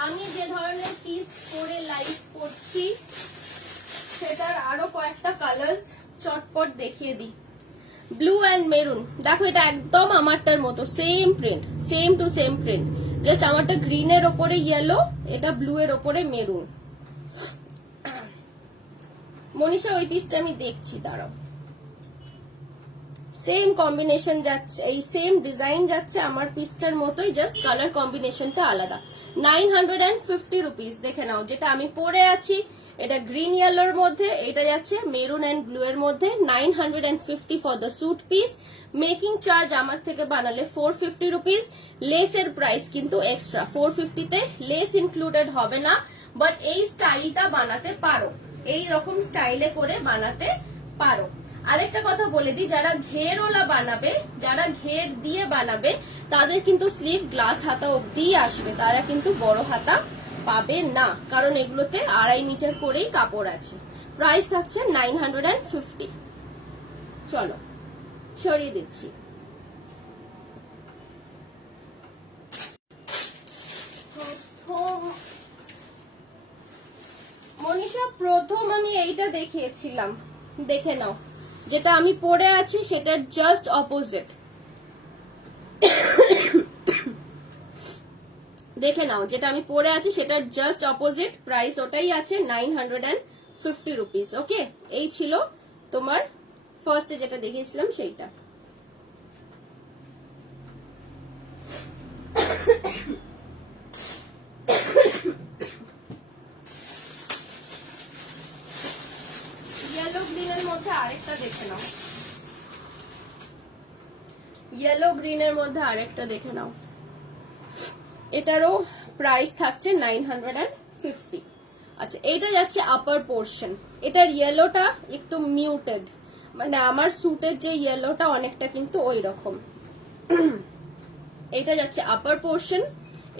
আমি যে ধরনের পিস পরে লাইভ করছি সেটার আরো কয়েকটা কালার্স চটপট দেখিয়ে দিই। ব্লু অ্যান্ড মেরুন, দেখো এটা একদম আমারটার মতো same print, same to same print, just আমারটা গ্রিনের ওপরে ইয়েলো, এটা ব্লু এর ওপরে মেরুন। মনীষা ওই পিসটা আমি দেখছি, দাঁড়াও। সেম কম্বিনেশন যাচ্ছে, এই সেম ডিজাইন যাচ্ছে আমার পিসটার মতোই, জাস্ট কালার কম্বিনেশনটা আলাদা। 950 রুপিস। দেখে নাও, যেটা আমি পরে আছি এটা গ্রিন ইয়েলোর মধ্যে, এটা যাচ্ছে মেরুন এন্ড ব্লু এর মধ্যে। 950 for the suit piece. Making charge আমার থেকে বানালে 450 রুপিস। লেসের প্রাইস কিন্তু এক্সট্রা, 450 তে লেস ইনক্লুডেড হবে না, বাট এই স্টাইলটা বানাতে পারো, এই রকম স্টাইলে করে বানাতে পারো। আরেকটা কথা বলে দিই, যারা ঘেরওয়ালা বানাবে, যারা ঘের দিয়ে বানাবে, তাদের কিন্তু স্লিভ গ্লাস হাতা অব্দি আসবে, তারা কিন্তু বড় হাতা পাবে না, কারণ এগুলোতে 2.5 মিটার করেই কাপড় আছে। প্রাইস থাকছে 950। চলো সরিয়ে দিচ্ছি। মনীষা প্রথম আমি এইটা দেখিয়েছিলাম, দেখে নাও, যেটা আমি পরে আছি সেটার জাস্ট অপোজিট। দেখে নাও, যেটা আমি পরে আছি সেটার জাস্ট অপোজিট, প্রাইস ওটাই আছে 950 রুপিস। ওকে, এই ছিল তোমার ফার্স্টে যেটা দেখিয়েছিলাম সেইটা। ইয়েলো গ্রিনের মধ্যে আরেকটা দেখে নাও, ইয়েলো গ্রিনের মধ্যে আরেকটা দেখে নাও, এটারও প্রাইস থাকছে 950। আচ্ছা, এইটা যাচ্ছে আপার পোর্শন, এটার ইয়েলোটা একটু মিউটেড, মানে আমার স্যুটের যে ইয়েলোটা অনেকটা কিন্তু ওই রকম। এইটা যাচ্ছে আপার পোর্শন,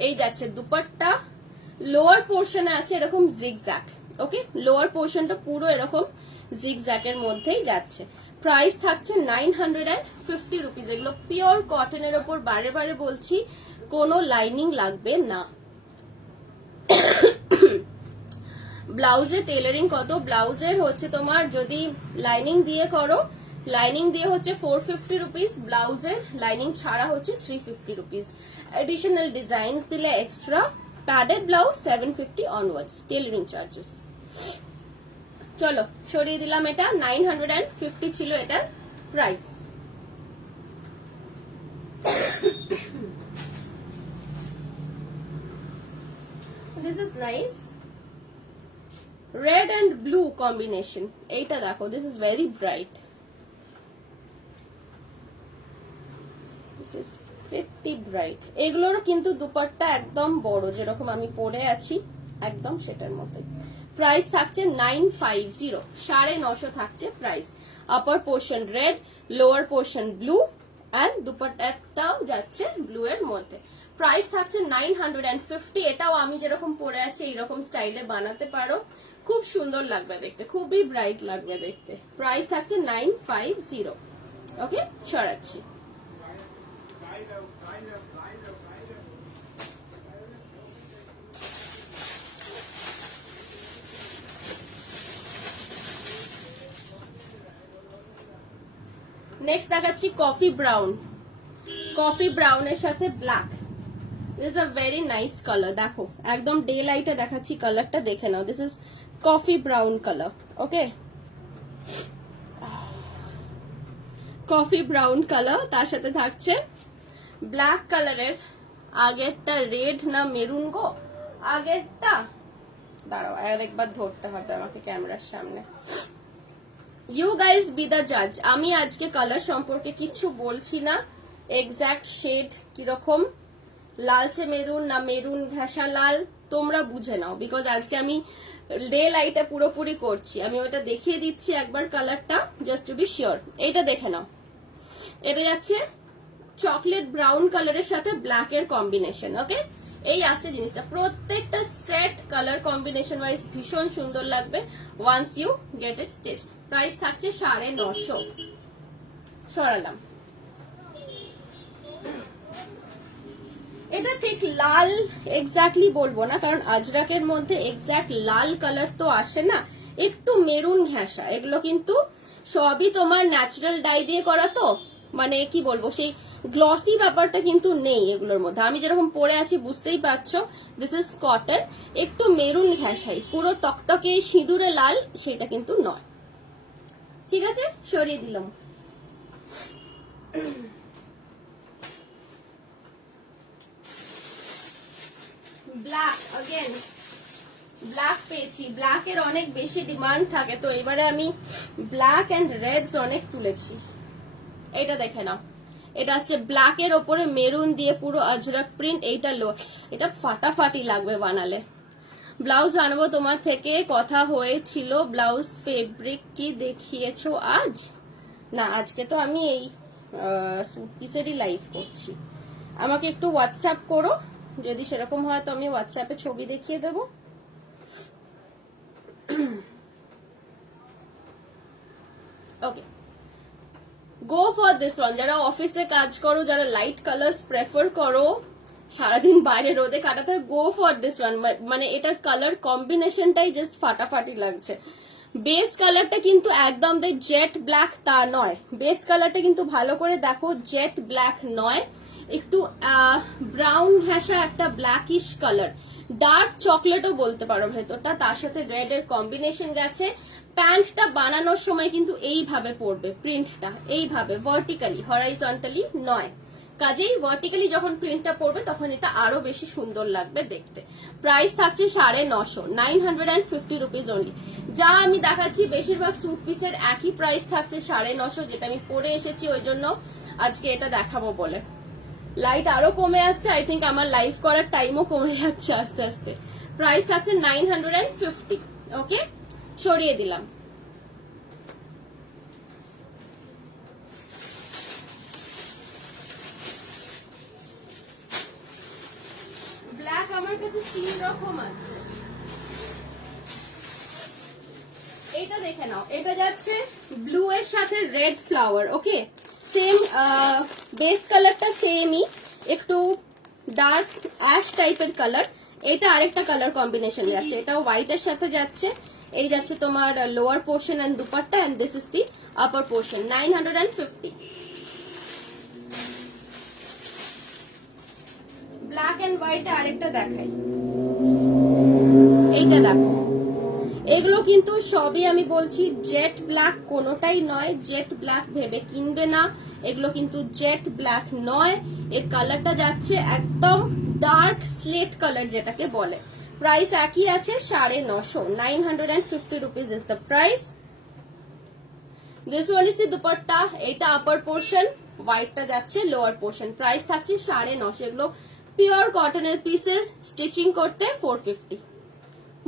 এই যাচ্ছে দুপাট্টা। লোয়ার পোর্শনে আছে এরকম জিগজ্যাগ। ওকে, লোয়ার পোর্শনটা পুরো এরকম জিগজ্যাগের মধ্যেই যাচ্ছে। প্রাইস থাকছে 950 রুপিস। এগুলো পিওর কটনের ওপর, বারে বারে বলছি, কোনো লাইনিং লাগবে না। ব্লাউজের টেলারিং কত? ব্লাউজের হচ্ছে তোমার যদি লাইনিং দিয়ে করো, লাইনিং দিয়ে হচ্ছে 450 রুপিস, ব্লাউজের লাইনিং ছাড়া হচ্ছে 350 রুপিস। এডিশনাল ডিজাইনস দিলে extra. Padded blouse 750 onwards, tailoring charges. চলো সরিয়ে দিলাম। এটা 950 ছিল এটার price. This is nice. Red and blue combination. এইটা দেখো, this is very bright. This is pretty bright. এগুলোর কিন্তু দুপাট্টা একদম বড়, যেরকম আমি পরে আছি একদম সেটার মতোই। প্রাইস থাকছে 950, 950 থাকছে price. Upper portion red, lower portion blue and দুপাট্টাটাও যাচ্ছে ব্লু এর মধ্যে। প্রাইস থাকছে 950। এটাও আমি যেরকম পরে আছি এইরকম স্টাইলে বানাতে পারো, খুব সুন্দর লাগবে দেখতে, খুবই ব্রাইট লাগবে দেখতে। প্রাইস থাকছে 950। ওকে, সরাচ্ছি। নেক্সট দেখাচ্ছি কফি ব্রাউন। কফি ব্রাউনের সাথে black. This is a very nice colour. দেখো একদম ডে লাইটে দেখাচ্ছি কালারটা, দেখে নাও। This is coffee brown colour. Okay, coffee brown colour, তার সাথে থাকছে ব্ল্যাক কালারের। আগেরটা রেড না মেরুন গো, আগেরটা দাঁড়াও একবার ধরতে হবে আমাকে ক্যামেরার সামনে। ইউ গাইজ বি দ্য জাজ। আমি আজকে কালার সম্পর্কে কিছু বলছি না, এক্স্যাক্ট শেড কিরকম, লালচে মেরুন না মেরুন ঘাসা লাল, তোমরা বুঝে নাও। বিকজ আজকে আমি ডে লাইটে পুরোপুরি করছি, আমি ওটা দেখিয়ে দিচ্ছি একবার কালারটা, জাস্ট টু বি শিওর। এইটা দেখে নাও, এটা যাচ্ছে চকলেট ব্রাউন কালারের সাথে ব্ল্যাক এর কম্বিনেশন। ওকে, এই আসছে জিনিসটা। প্রত্যেকটা সেট কালার কম্বিনেশন ওয়াইজ ভীষণ সুন্দর লাগবে once you get it stitched. Price থাকছে 950। সরালাম। এটা ঠিক লাল এক্স্যাক্টলি বলবো না, কারণ আজরাকের মধ্যে এক্স্যাক্ট লাল কালার তো আসে না, একটু মেরুন ঘেঁষা। এগুলো কিন্তু সবই তোমার ন্যাচারাল ডাই দিয়ে করা, তো মানে কি বলবো, সেই গ্লসি ব্যাপারটা কিন্তু নেই এগুলোর মধ্যে। আমি যেরকম পরে আছি বুঝতেই পারছো, দিস ইজ কটন। একটু মেরুন ঘেঁষাই, পুরো টকটকে সিঁদুরে লাল সেটা কিন্তু নয়। ঠিক আছে, সরিয়ে দিলাম। ব্ল্যাক अगेन, ব্ল্যাক পেয়েছি। ব্ল্যাক এর অনেক বেশি ডিমান্ড থাকে, তো এবারে আমি ব্ল্যাক এন্ড রেডস অনেক তুলেছি। এটা দেখে নাও, এটা হচ্ছে ব্ল্যাক এর ওপরে মেরুন দিয়ে পুরো আজরাক প্রিন্ট। এইটা লো, এটা ফাটাফাটি লাগবে বানালে। ব্লাউজ বানাবো তোমার থেকে, কথা হয়েছিল। ব্লাউজ ফেব্রিক কি দেখিয়েছো আজ? না, আজকে তো আমি এই স্যুট পিসেরই লাইভ করছি। আমাকে একটু হোয়াটসঅ্যাপ করো, যদি সেরকম হয় তো আমি হোয়াটসঅ্যাপে ছবি দেখিয়ে দেবো। ওকে, গো ফর দিস ওয়ান। যারা অফিসে কাজ করো, যারা লাইট কালার্স প্রেফার করো, সারাদিন বাইরে রোদে কাটাতে হয়, গো ফর দিস ওয়ান। মানে এটার কালার কম্বিনেশনটাই জাস্ট ফাটাফাটি লাগছে। বেস কালারটা কিন্তু একদম জেট ব্ল্যাক তা নয়, বেস কালারটা কিন্তু ভালো করে দেখো, জেট ব্ল্যাক নয়, একটু ব্রাউন ঘেঁষা একটা ব্ল্যাকিশ কালার, ডার্ক চকলেটও বলতে পারো ভেতরটা। তার সাথে রেড এর কম্বিনেশন গেছে। প্যান্টটা বানানোর সময় কিন্তু এইভাবে পড়বে, প্রিন্টটা এইভাবে ভার্টিক্যালি, হরাইজন্টালি নয়। কাজেই ভার্টিক্যালি যখন প্রিন্টটা পড়বে তখন এটা আরো বেশি সুন্দর লাগবে দেখতে। প্রাইস থাকছে 950, 950 রুপিস অনলি। যা আমি দেখাচ্ছি বেশিরভাগ স্যুট পিসের একই প্রাইস থাকছে 950, যেটা আমি পরে এসেছি ওই জন্য আজকে এটা দেখাবো বলে। লাইট আরো কমে আসছে, আই থিঙ্ক আমার লাইভ করার টাইমও কমে যাচ্ছে আস্তে আস্তে। প্রাইস থাকছে 950। ওকে, সরিয়ে দিলাম। ব্ল্যাক আমার কাছে 3 রকম আছে। এটা দেখে নাও, এটা যাচ্ছে ব্লু এর সাথে রেড ফ্লাওয়ার। ওকে, সেম বেস কালারটা সেমই, একটু ডার্ক অ্যাশ টাইপের কালার। এটা আরেকটা কালার কম্বিনেশন যাচ্ছে, এটা হোয়াইট এর সাথে যাচ্ছে। এই যাচ্ছে তোমার lower portion and dupatta, and this is the upper portion. 950। Black and white আরেকটা দেখাই, এইটা দেখো। এগুলো কিন্তু সবই আমি বলছি জেট ব্ল্যাক কোনোটাই নয়, জেট ব্ল্যাক ভেবে কিনবে না, এগুলো কিন্তু জেট ব্ল্যাক নয়। এর কালারটা যাচ্ছে একদম ডার্ক স্লেট কালার যেটাকে বলে। প্রাইস একই আছে 950, 950 rupees is the price. This one is the dupatta, এটা আপার পোর্শন, হোয়াইটটা যাচ্ছে লোয়ার পোর্শন। প্রাইস থাকছে 950। এগুলো পিওর কটনের পিসেস, স্টিচিং করতে 450।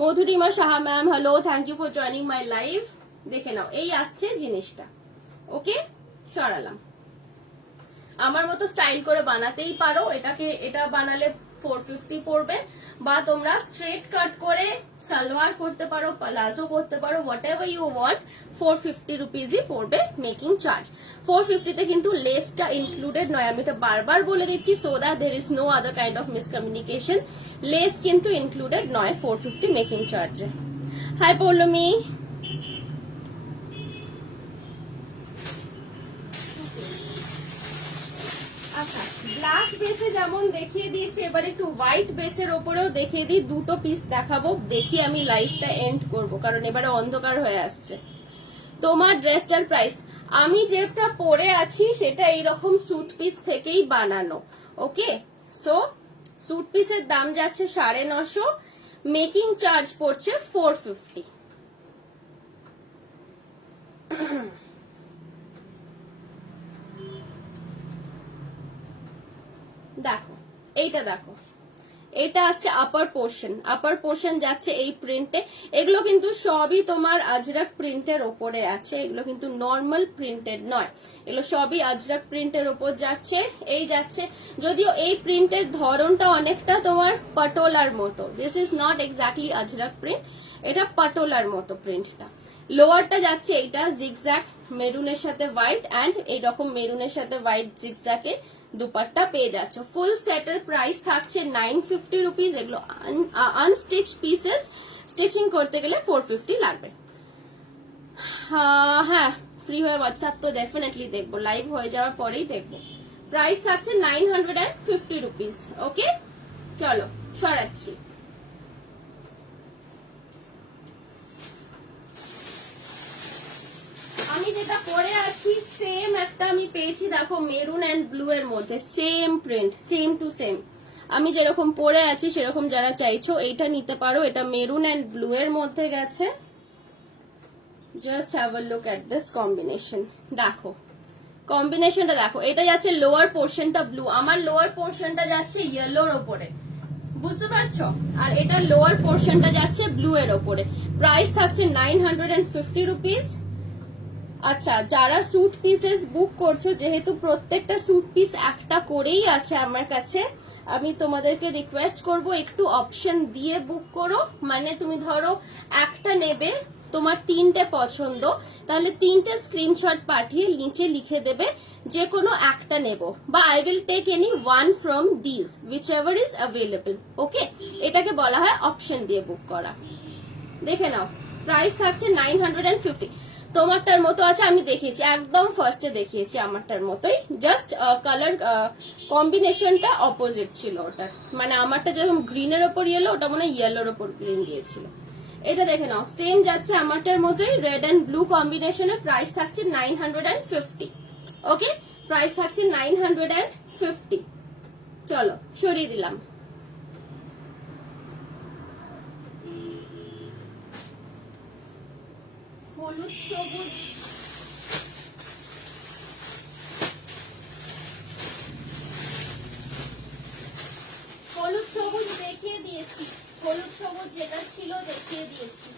Madhurima Saha ma'am, hello, thank you for joining my live. দেখে নাও, এই আসছে জিনিসটা। ওকে, সরালাম। আমার মতো স্টাইল করে বানাতেই পারো, এটা বানালে 450 পড়বে, বা তোমরা স্ট্রেট কাট করে সালোয়ার করতে পারো, প্লাজো করতে পারো, হোয়াট এভার ইউ ওয়ান্ট, 450 রুপিজই পড়বে মেকিং চার্জ। 450 তে কিন্তু লেসটা ইনক্লুডেড নয়, আমি এটা বারবার বলে দিচ্ছি, so that there is no other kind of miscommunication. Lace কিন্তু ইনক্লুডেড নয় 450 মেকিং চার্জে। হাই পৌলমি। আচ্ছা, ব্ল্যাক বেসে যেমন দেখিয়ে দিয়েছি, এবার একটু হোয়াইট বেসের ওপরেও দেখিয়ে দিই। দুটো পিস দেখাবো, দেখি আমি লাইফটা এন্ড করব, কারণ এবারে অন্ধকার হয়ে আসছে। তোমার ড্রেসটার প্রাইস, আমি যেটা পরে আছি সেটা এইরকম স্যুট পিস থেকেই বানানো। ওকে, সো স্যুট পিসের দাম যাচ্ছে 950, মেকিং চার্জ পড়ছে 450। দেখো এইটা, দেখো এটা আসছে আপার পোর্শন যাচ্ছে এই প্রিন্টে। এগুলো কিন্তু সবই তোমার আজরাক প্রিন্টের ওপরে আছে, এগুলো কিন্তু নর্মাল প্রিন্টেড নয়, এগুলো সবই আজরাক প্রিন্টের ওপর যাচ্ছে। এই যাচ্ছে, যদিও এই প্রিন্টের ধরনটা অনেকটা তোমার পটোলার মতো, this is not exactly Ajrak print, এটা পটোলার মতো প্রিন্টটা। লোয়ারটা যাচ্ছে এইটা জিগজ্যাগ মেরুনের সাথে হোয়াইট, অ্যান্ড এইরকম মেরুনের সাথে হোয়াইট জিগজ্যাগে দুপাট্টা পেয়ে যাচ্ছ। ফুল সেটের প্রাইস থাকছে 950 রুপিস। এগুলো আনস্টিচ পিসেস, স্টিচিং করতে গেলে 450 লাগবে। হ্যাঁ, ফ্রি হয়ে হোয়াটসঅ্যাপ তো ডেফিনেটলি দেখবো, লাইভ হয়ে যাওয়ার পরেই দেখবো। প্রাইস থাকছে 950 রুপিস। ওকে, চলো সরাচ্ছি। আমি যেটা পরে আছি সেম একটা আমি পেয়েছি, দেখো মেরুন এন্ড ব্লু এর মধ্যে, same print, same to same. আমি যেরকম পরে আছি সেরকম যারা চাইছো এইটা নিতে পারো। এটা মেরুন এন্ড ব্লু এর মধ্যে গেছে। Just have a look at this combination. দেখো কম্বিনেশনটা দেখো, এটা যাচ্ছে লোয়ার পোর্শনটা ব্লু, আমার লোয়ার পোর্শনটা যাচ্ছে ইয়েলোর ওপরে, বুঝতে পারছো? আর এটা লোয়ার পোর্শনটা যাচ্ছে ব্লু এর ওপরে। প্রাইস থাকছে 950 রুপিস। আচ্ছা, যারা স্যুট পিসেস বুক করছো, যেহেতু প্রত্যেকটা স্যুট পিস একটা করেই আছে আমার কাছে, আমি তোমাদেরকে রিকোয়েস্ট করব একটু অপশন দিয়ে বুক করো। মানে তুমি ধরো একটা নেবে, তোমার 3টে পছন্দ, তাহলে 3টে স্ক্রিনশট পাঠিয়ে নিচে লিখে দেবে যে কোনো একটা নেব, বা I will take any one from this which is available. Okay, এটাকে বলা হয় অপশন দিয়ে বুক করা। দেখে নাও, প্রাইস থাকছে 950। তোমারটার মতো আছে, আমি দেখিয়েছি একদম ফার্স্টে দেখিয়েছি আমারটার মতোই, জাস্ট কালার কম্বিনেশনটা অপোজিট ছিল ওটার। মানে আমারটা যেরকম গ্রিনের ওপর ইয়েলো, ওটা মনে হয় ইয়েলোর ওপর গ্রিন দিয়েছিল। এটা দেখে নাও, সেম যাচ্ছে আমারটার মতোই, রেড এন্ড ব্লু কম্বিনেশনে। প্রাইস থাকছে 950। ওকে, প্রাইস থাকছে 950। চলো সরিয়ে দিলাম। হলুদ সবুজ, হলুদ সবুজ দেখিয়ে দিয়েছি, হলুদ সবুজ যেটা ছিল দেখিয়ে দিয়েছি।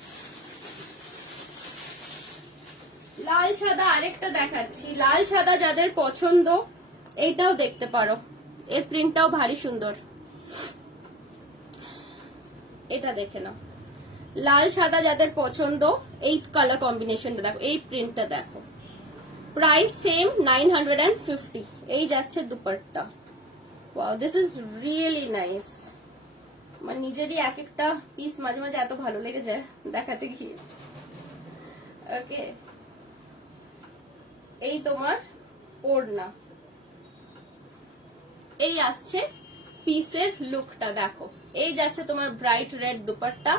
লাল সাদা আরেকটা দেখাচ্ছি, লাল সাদা যাদের পছন্দ এইটাও দেখতে পারো, এর প্রিন্টটাও ভারী সুন্দর। এটা দেখে নাও, লাল সাদা যাদের পছন্দ, এই কালার কম্বিনেশনটা দেখো, এই প্রিন্টটা দেখো। Price same 950। এই যাচ্ছে dupatta. Wow, this is really nice. আমার নিজেরই এক একটা পিস মাঝে মাঝে এত ভালো লেগে যায় দেখাতে গিয়ে। ওকে, এই তোমার ওড়না, এই আসছে পিসের লুকটা দেখো। এই যাচ্ছে তোমার ব্রাইট রেড দুপাট্টা,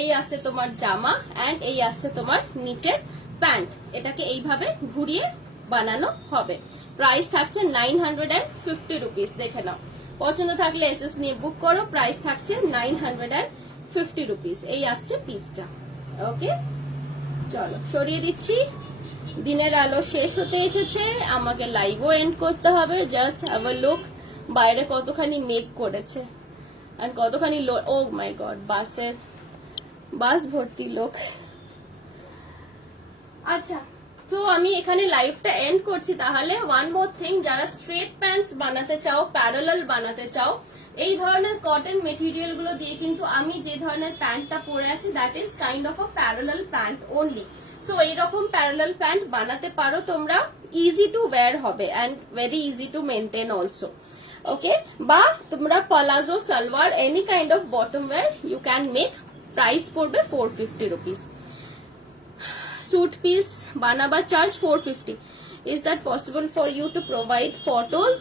এই আসছে তোমার জামা, এন্ড এই আসছে তোমার নিচের প্যান্ট। এটাকে এইভাবে ঘুরিয়ে বানানো হবে। প্রাইস থাকছে 950 রুপিস। দেখে নাও, পছন্দ থাকলে এসএস নিয়ে বুক করো। প্রাইস থাকছে 950 রুপিস। এই আসছে পিসটা। ওকে, চলো সরিয়ে দিচ্ছি, দিনের আলো শেষ হতে এসেছে, আমাকে লাইভও এন্ড করতে হবে। জাস্ট হ্যাভ আ লুক, বাইরে কতখানি মেঘ করেছে আর কতখানি লোক। ও মাই গড, বাস ভর্তি লোক। আচ্ছা তো আমি এখানে লাইভটা এন্ড করছি। তাহলে ওয়ান মোর থিং, যারা স্ট্রেট প্যান্টস বানাতে চাও, প্যারালাল বানাতে চাও, এই ধরনের কটন মেটেরিয়াল গুলো দিয়ে কিন্তু আমি যে ধরনের প্যান্টটা পরে আছি that is kind of a parallel pant only. So এইরকম প্যারালাল প্যান্ট বানাতে পারো তোমরা, ইজি টু ওয়্যার হবে and very easy to maintain also. Okay, বা তোমরা palazzo, salwar, any kind of bottom wear you can make. Price পড়বে 450 rupees. Suit piece banaba charge 450. Is that possible for you to provide photos?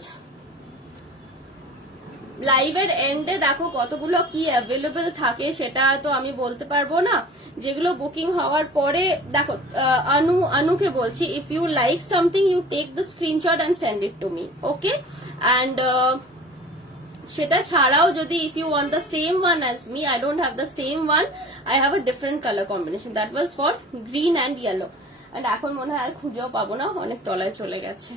Live এর এন্ডে দেখো কতগুলো কি অ্যাভেলেবল থাকে, সেটা তো আমি বলতে পারবো না। যেগুলো বুকিং হওয়ার পরে দেখো, অনুকে বলছি, if you like something you take the screenshot and send it to me, okay? And সেটা ছাড়াও যদি if you want the same one as me, I don't have the same one, I have a different colour combination, that was for green and yellow. And এখন মনে হয় আর খুঁজেও পাবো না, অনেক তলায় চলে গেছে।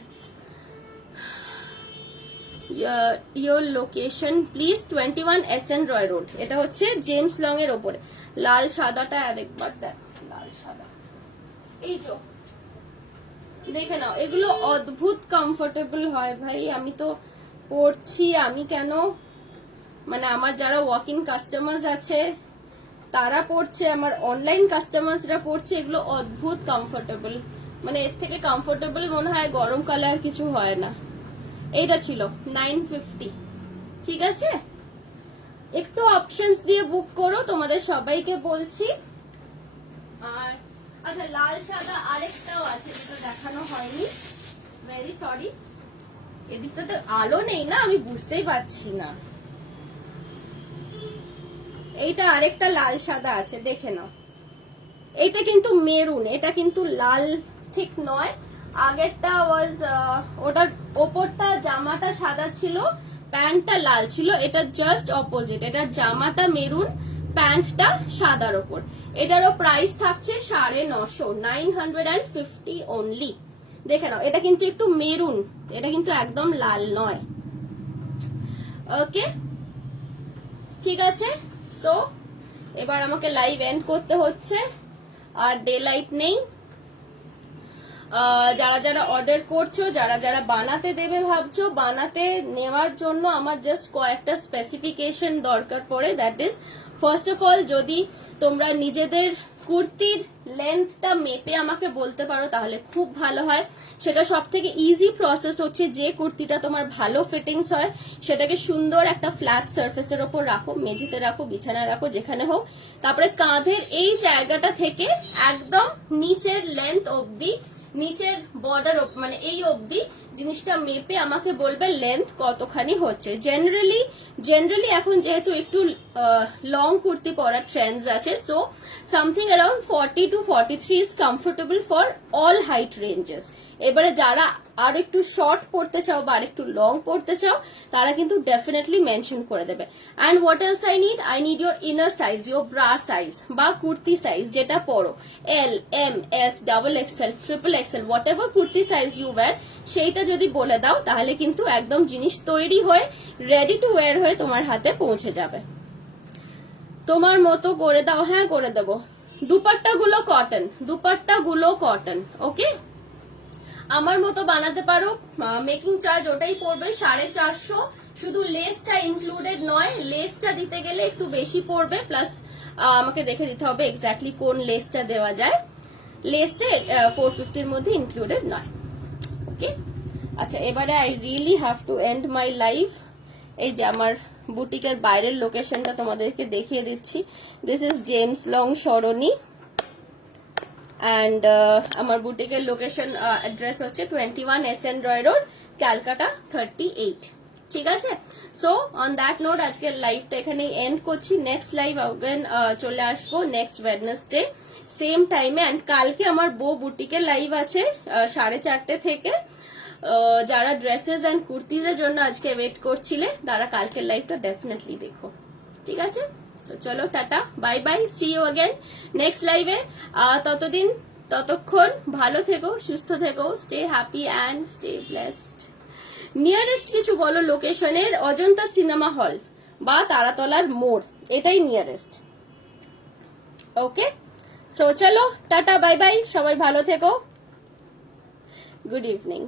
your location please 21 SN Roy Road, এটা হচ্ছে জেমস লং এর ওপরে। লাল সাদাটা একবার দেখ, লাল সাদা, এই যে দেখে নাও, এগুলো অদ্ভুত কমফোর্টেবল হয় ভাই। আমি তো পড়ছি, আমি কেন, মানে আমার যারা ওয়াকিং কাস্টমার্স আছে তারা পড়ছে, আমার অনলাইন কাস্টমার্সরা পড়ছে, এগুলো অদ্ভুত কমফোর্টেবল, মানে এর থেকে কমফোর্টেবল মনে হয় গরমকালে আর কিছু হয় না। এইটা ছিল 950, ঠিক আছে? একটু অপশনস দিয়ে বুক করো, তোমাদের সবাইকে বলছি। আর আচ্ছা, লাল সাদা আরেকটাও আছে যেটা দেখানো হয়নি, ভেরি সরি। এদিকটাতে আলো নেই না, আমি বুঝতেই পারছি না। এইটা আরেকটা লাল সাদা আছে, দেখে নাও। এইটা কিন্তু মেরুন, এটা কিন্তু লাল ঠিক নয়। আগেরটা ওয়াজ ওটার ওপরটা জামাটা সাদা ছিল, প্যান্টটা লাল ছিল। এটা জাস্ট অপোজিট, এটার জামাটা মেরুন, প্যান্টটা সাদার ওপর। এটারও প্রাইস থাকছে 950, 950 অনলি। দেখে নাও, এটা কিন্তু একটু মেরুন, এটা কিন্তু একদম লাল নয়। ওকে, ঠিক আছে। সো এবার আমাকে লাইভ এন্ড করতে হচ্ছে, আর ডে লাইট নেই। যারা যারা অর্ডার করছো, যারা যারা বানাতে দেবে ভাবছো, বানাতে নেওয়ার জন্য আমার জাস্ট কয়েকটা স্পেসিফিকেশন দরকার পড়ে। That is, first of all, যদি তোমরা নিজেদের কুর্তির লেন্থটা মেপে আমাকে বলতে পারো তাহলে খুব ভালো হয়। সেটা সব থেকে ইজি প্রসেস হচ্ছে, যে কুর্তিটা তোমার ভালো ফিটিংস হয় সেটাকে সুন্দর একটা ফ্ল্যাট সার্ফেসের ওপর রাখো, মেঝেতে রাখো, বিছানায় রাখো, যেখানে হোক। তারপরে কাঁধের এই জায়গাটা থেকে একদম নিচের লেন্থ অবধি, নিচের বর্ডার মানে এই অবধি জিনিসটা মেপে আমাকে বলবে লেন্থ কতখানি হচ্ছে। জেনারেলি এখন যেহেতু একটু লং কুর্তি পরার ট্রেন্ডস আছে, so something around 40 to 43 is comfortable for all height ranges. এবারে যারা আর একটু শর্ট পড়তে চাও বা আর একটু লং পড়তে চাও, তারা কিন্তু ডেফিনেটলি মেনশন করে দেবে। And what else I need your inner size, your bra size বা কুর্তি সাইজ যেটা পরো, L, M, S, double XL, triple XL, whatever kurti size you wear, সেইটা যদি বলে দাও তাহলে কিন্তু একদম জিনিস তৈরি হয়ে রেডি টু ওয়্যার হয়ে তোমার হাতে পৌঁছে যাবে। তোমার মতো করে দাও, হ্যাঁ করে দেবো। দুপাট্টা গুলো কটন, ওকে? আমার মতো বানাতে পারো, মেকিং চার্জ ওটাই পড়বে 450। শুধু লেসটা ইনক্লুডেড নয়, লেসটা দিতে গেলে একটু বেশি পড়বে, প্লাস আমাকে দেখে দিতে হবে এক্স্যাক্টলি কোন লেসটা দেওয়া যায়। লেসটা 450-র মধ্যে ইনক্লুডেড নয়, ওকে? আচ্ছা, এবারে I really have to end my live. এই যে আমার বুটিকের বাইরের লোকেশনটা তোমাদেরকে দেখিয়ে দিচ্ছি। This is James Long Sarani, and আমার বুটিকের লোকেশন অ্যাড্রেস হচ্ছে 21 SN Roy Road, ক্যালকাটা 38, ঠিক আছে? সো অন দ্যাট নোট আজকের লাইভটা এখানেই এন্ড করছি। নেক্সট লাইভ আগেন চলে আসবো নেক্সট ওয়েডনেসডে সেম টাইমে। অ্যান্ড কালকে আমার বউ বুটিকের লাইভ আছে 4:30 থেকে। যারা ড্রেসেস অ্যান্ড কুর্তিজের জন্য আজকে ওয়েট করছিলে তারা কালকের লাইভটা ডেফিনেটলি দেখো, ঠিক আছে? চলো, টাটা, bye bye, see you again next লাইভে। ততক্ষণ ভালো থেকো, সুস্থ থেকো, stay happy and stay blessed. Nearest কিছু বলো লোকেশনের, অজন্তা সিনেমা হল বা তারাতলার মোড়, এটাই নিয়ারেস্ট, ওকে? সো চলো, টাটা, বাই বাই, সবাই ভালো থেকো। Good evening.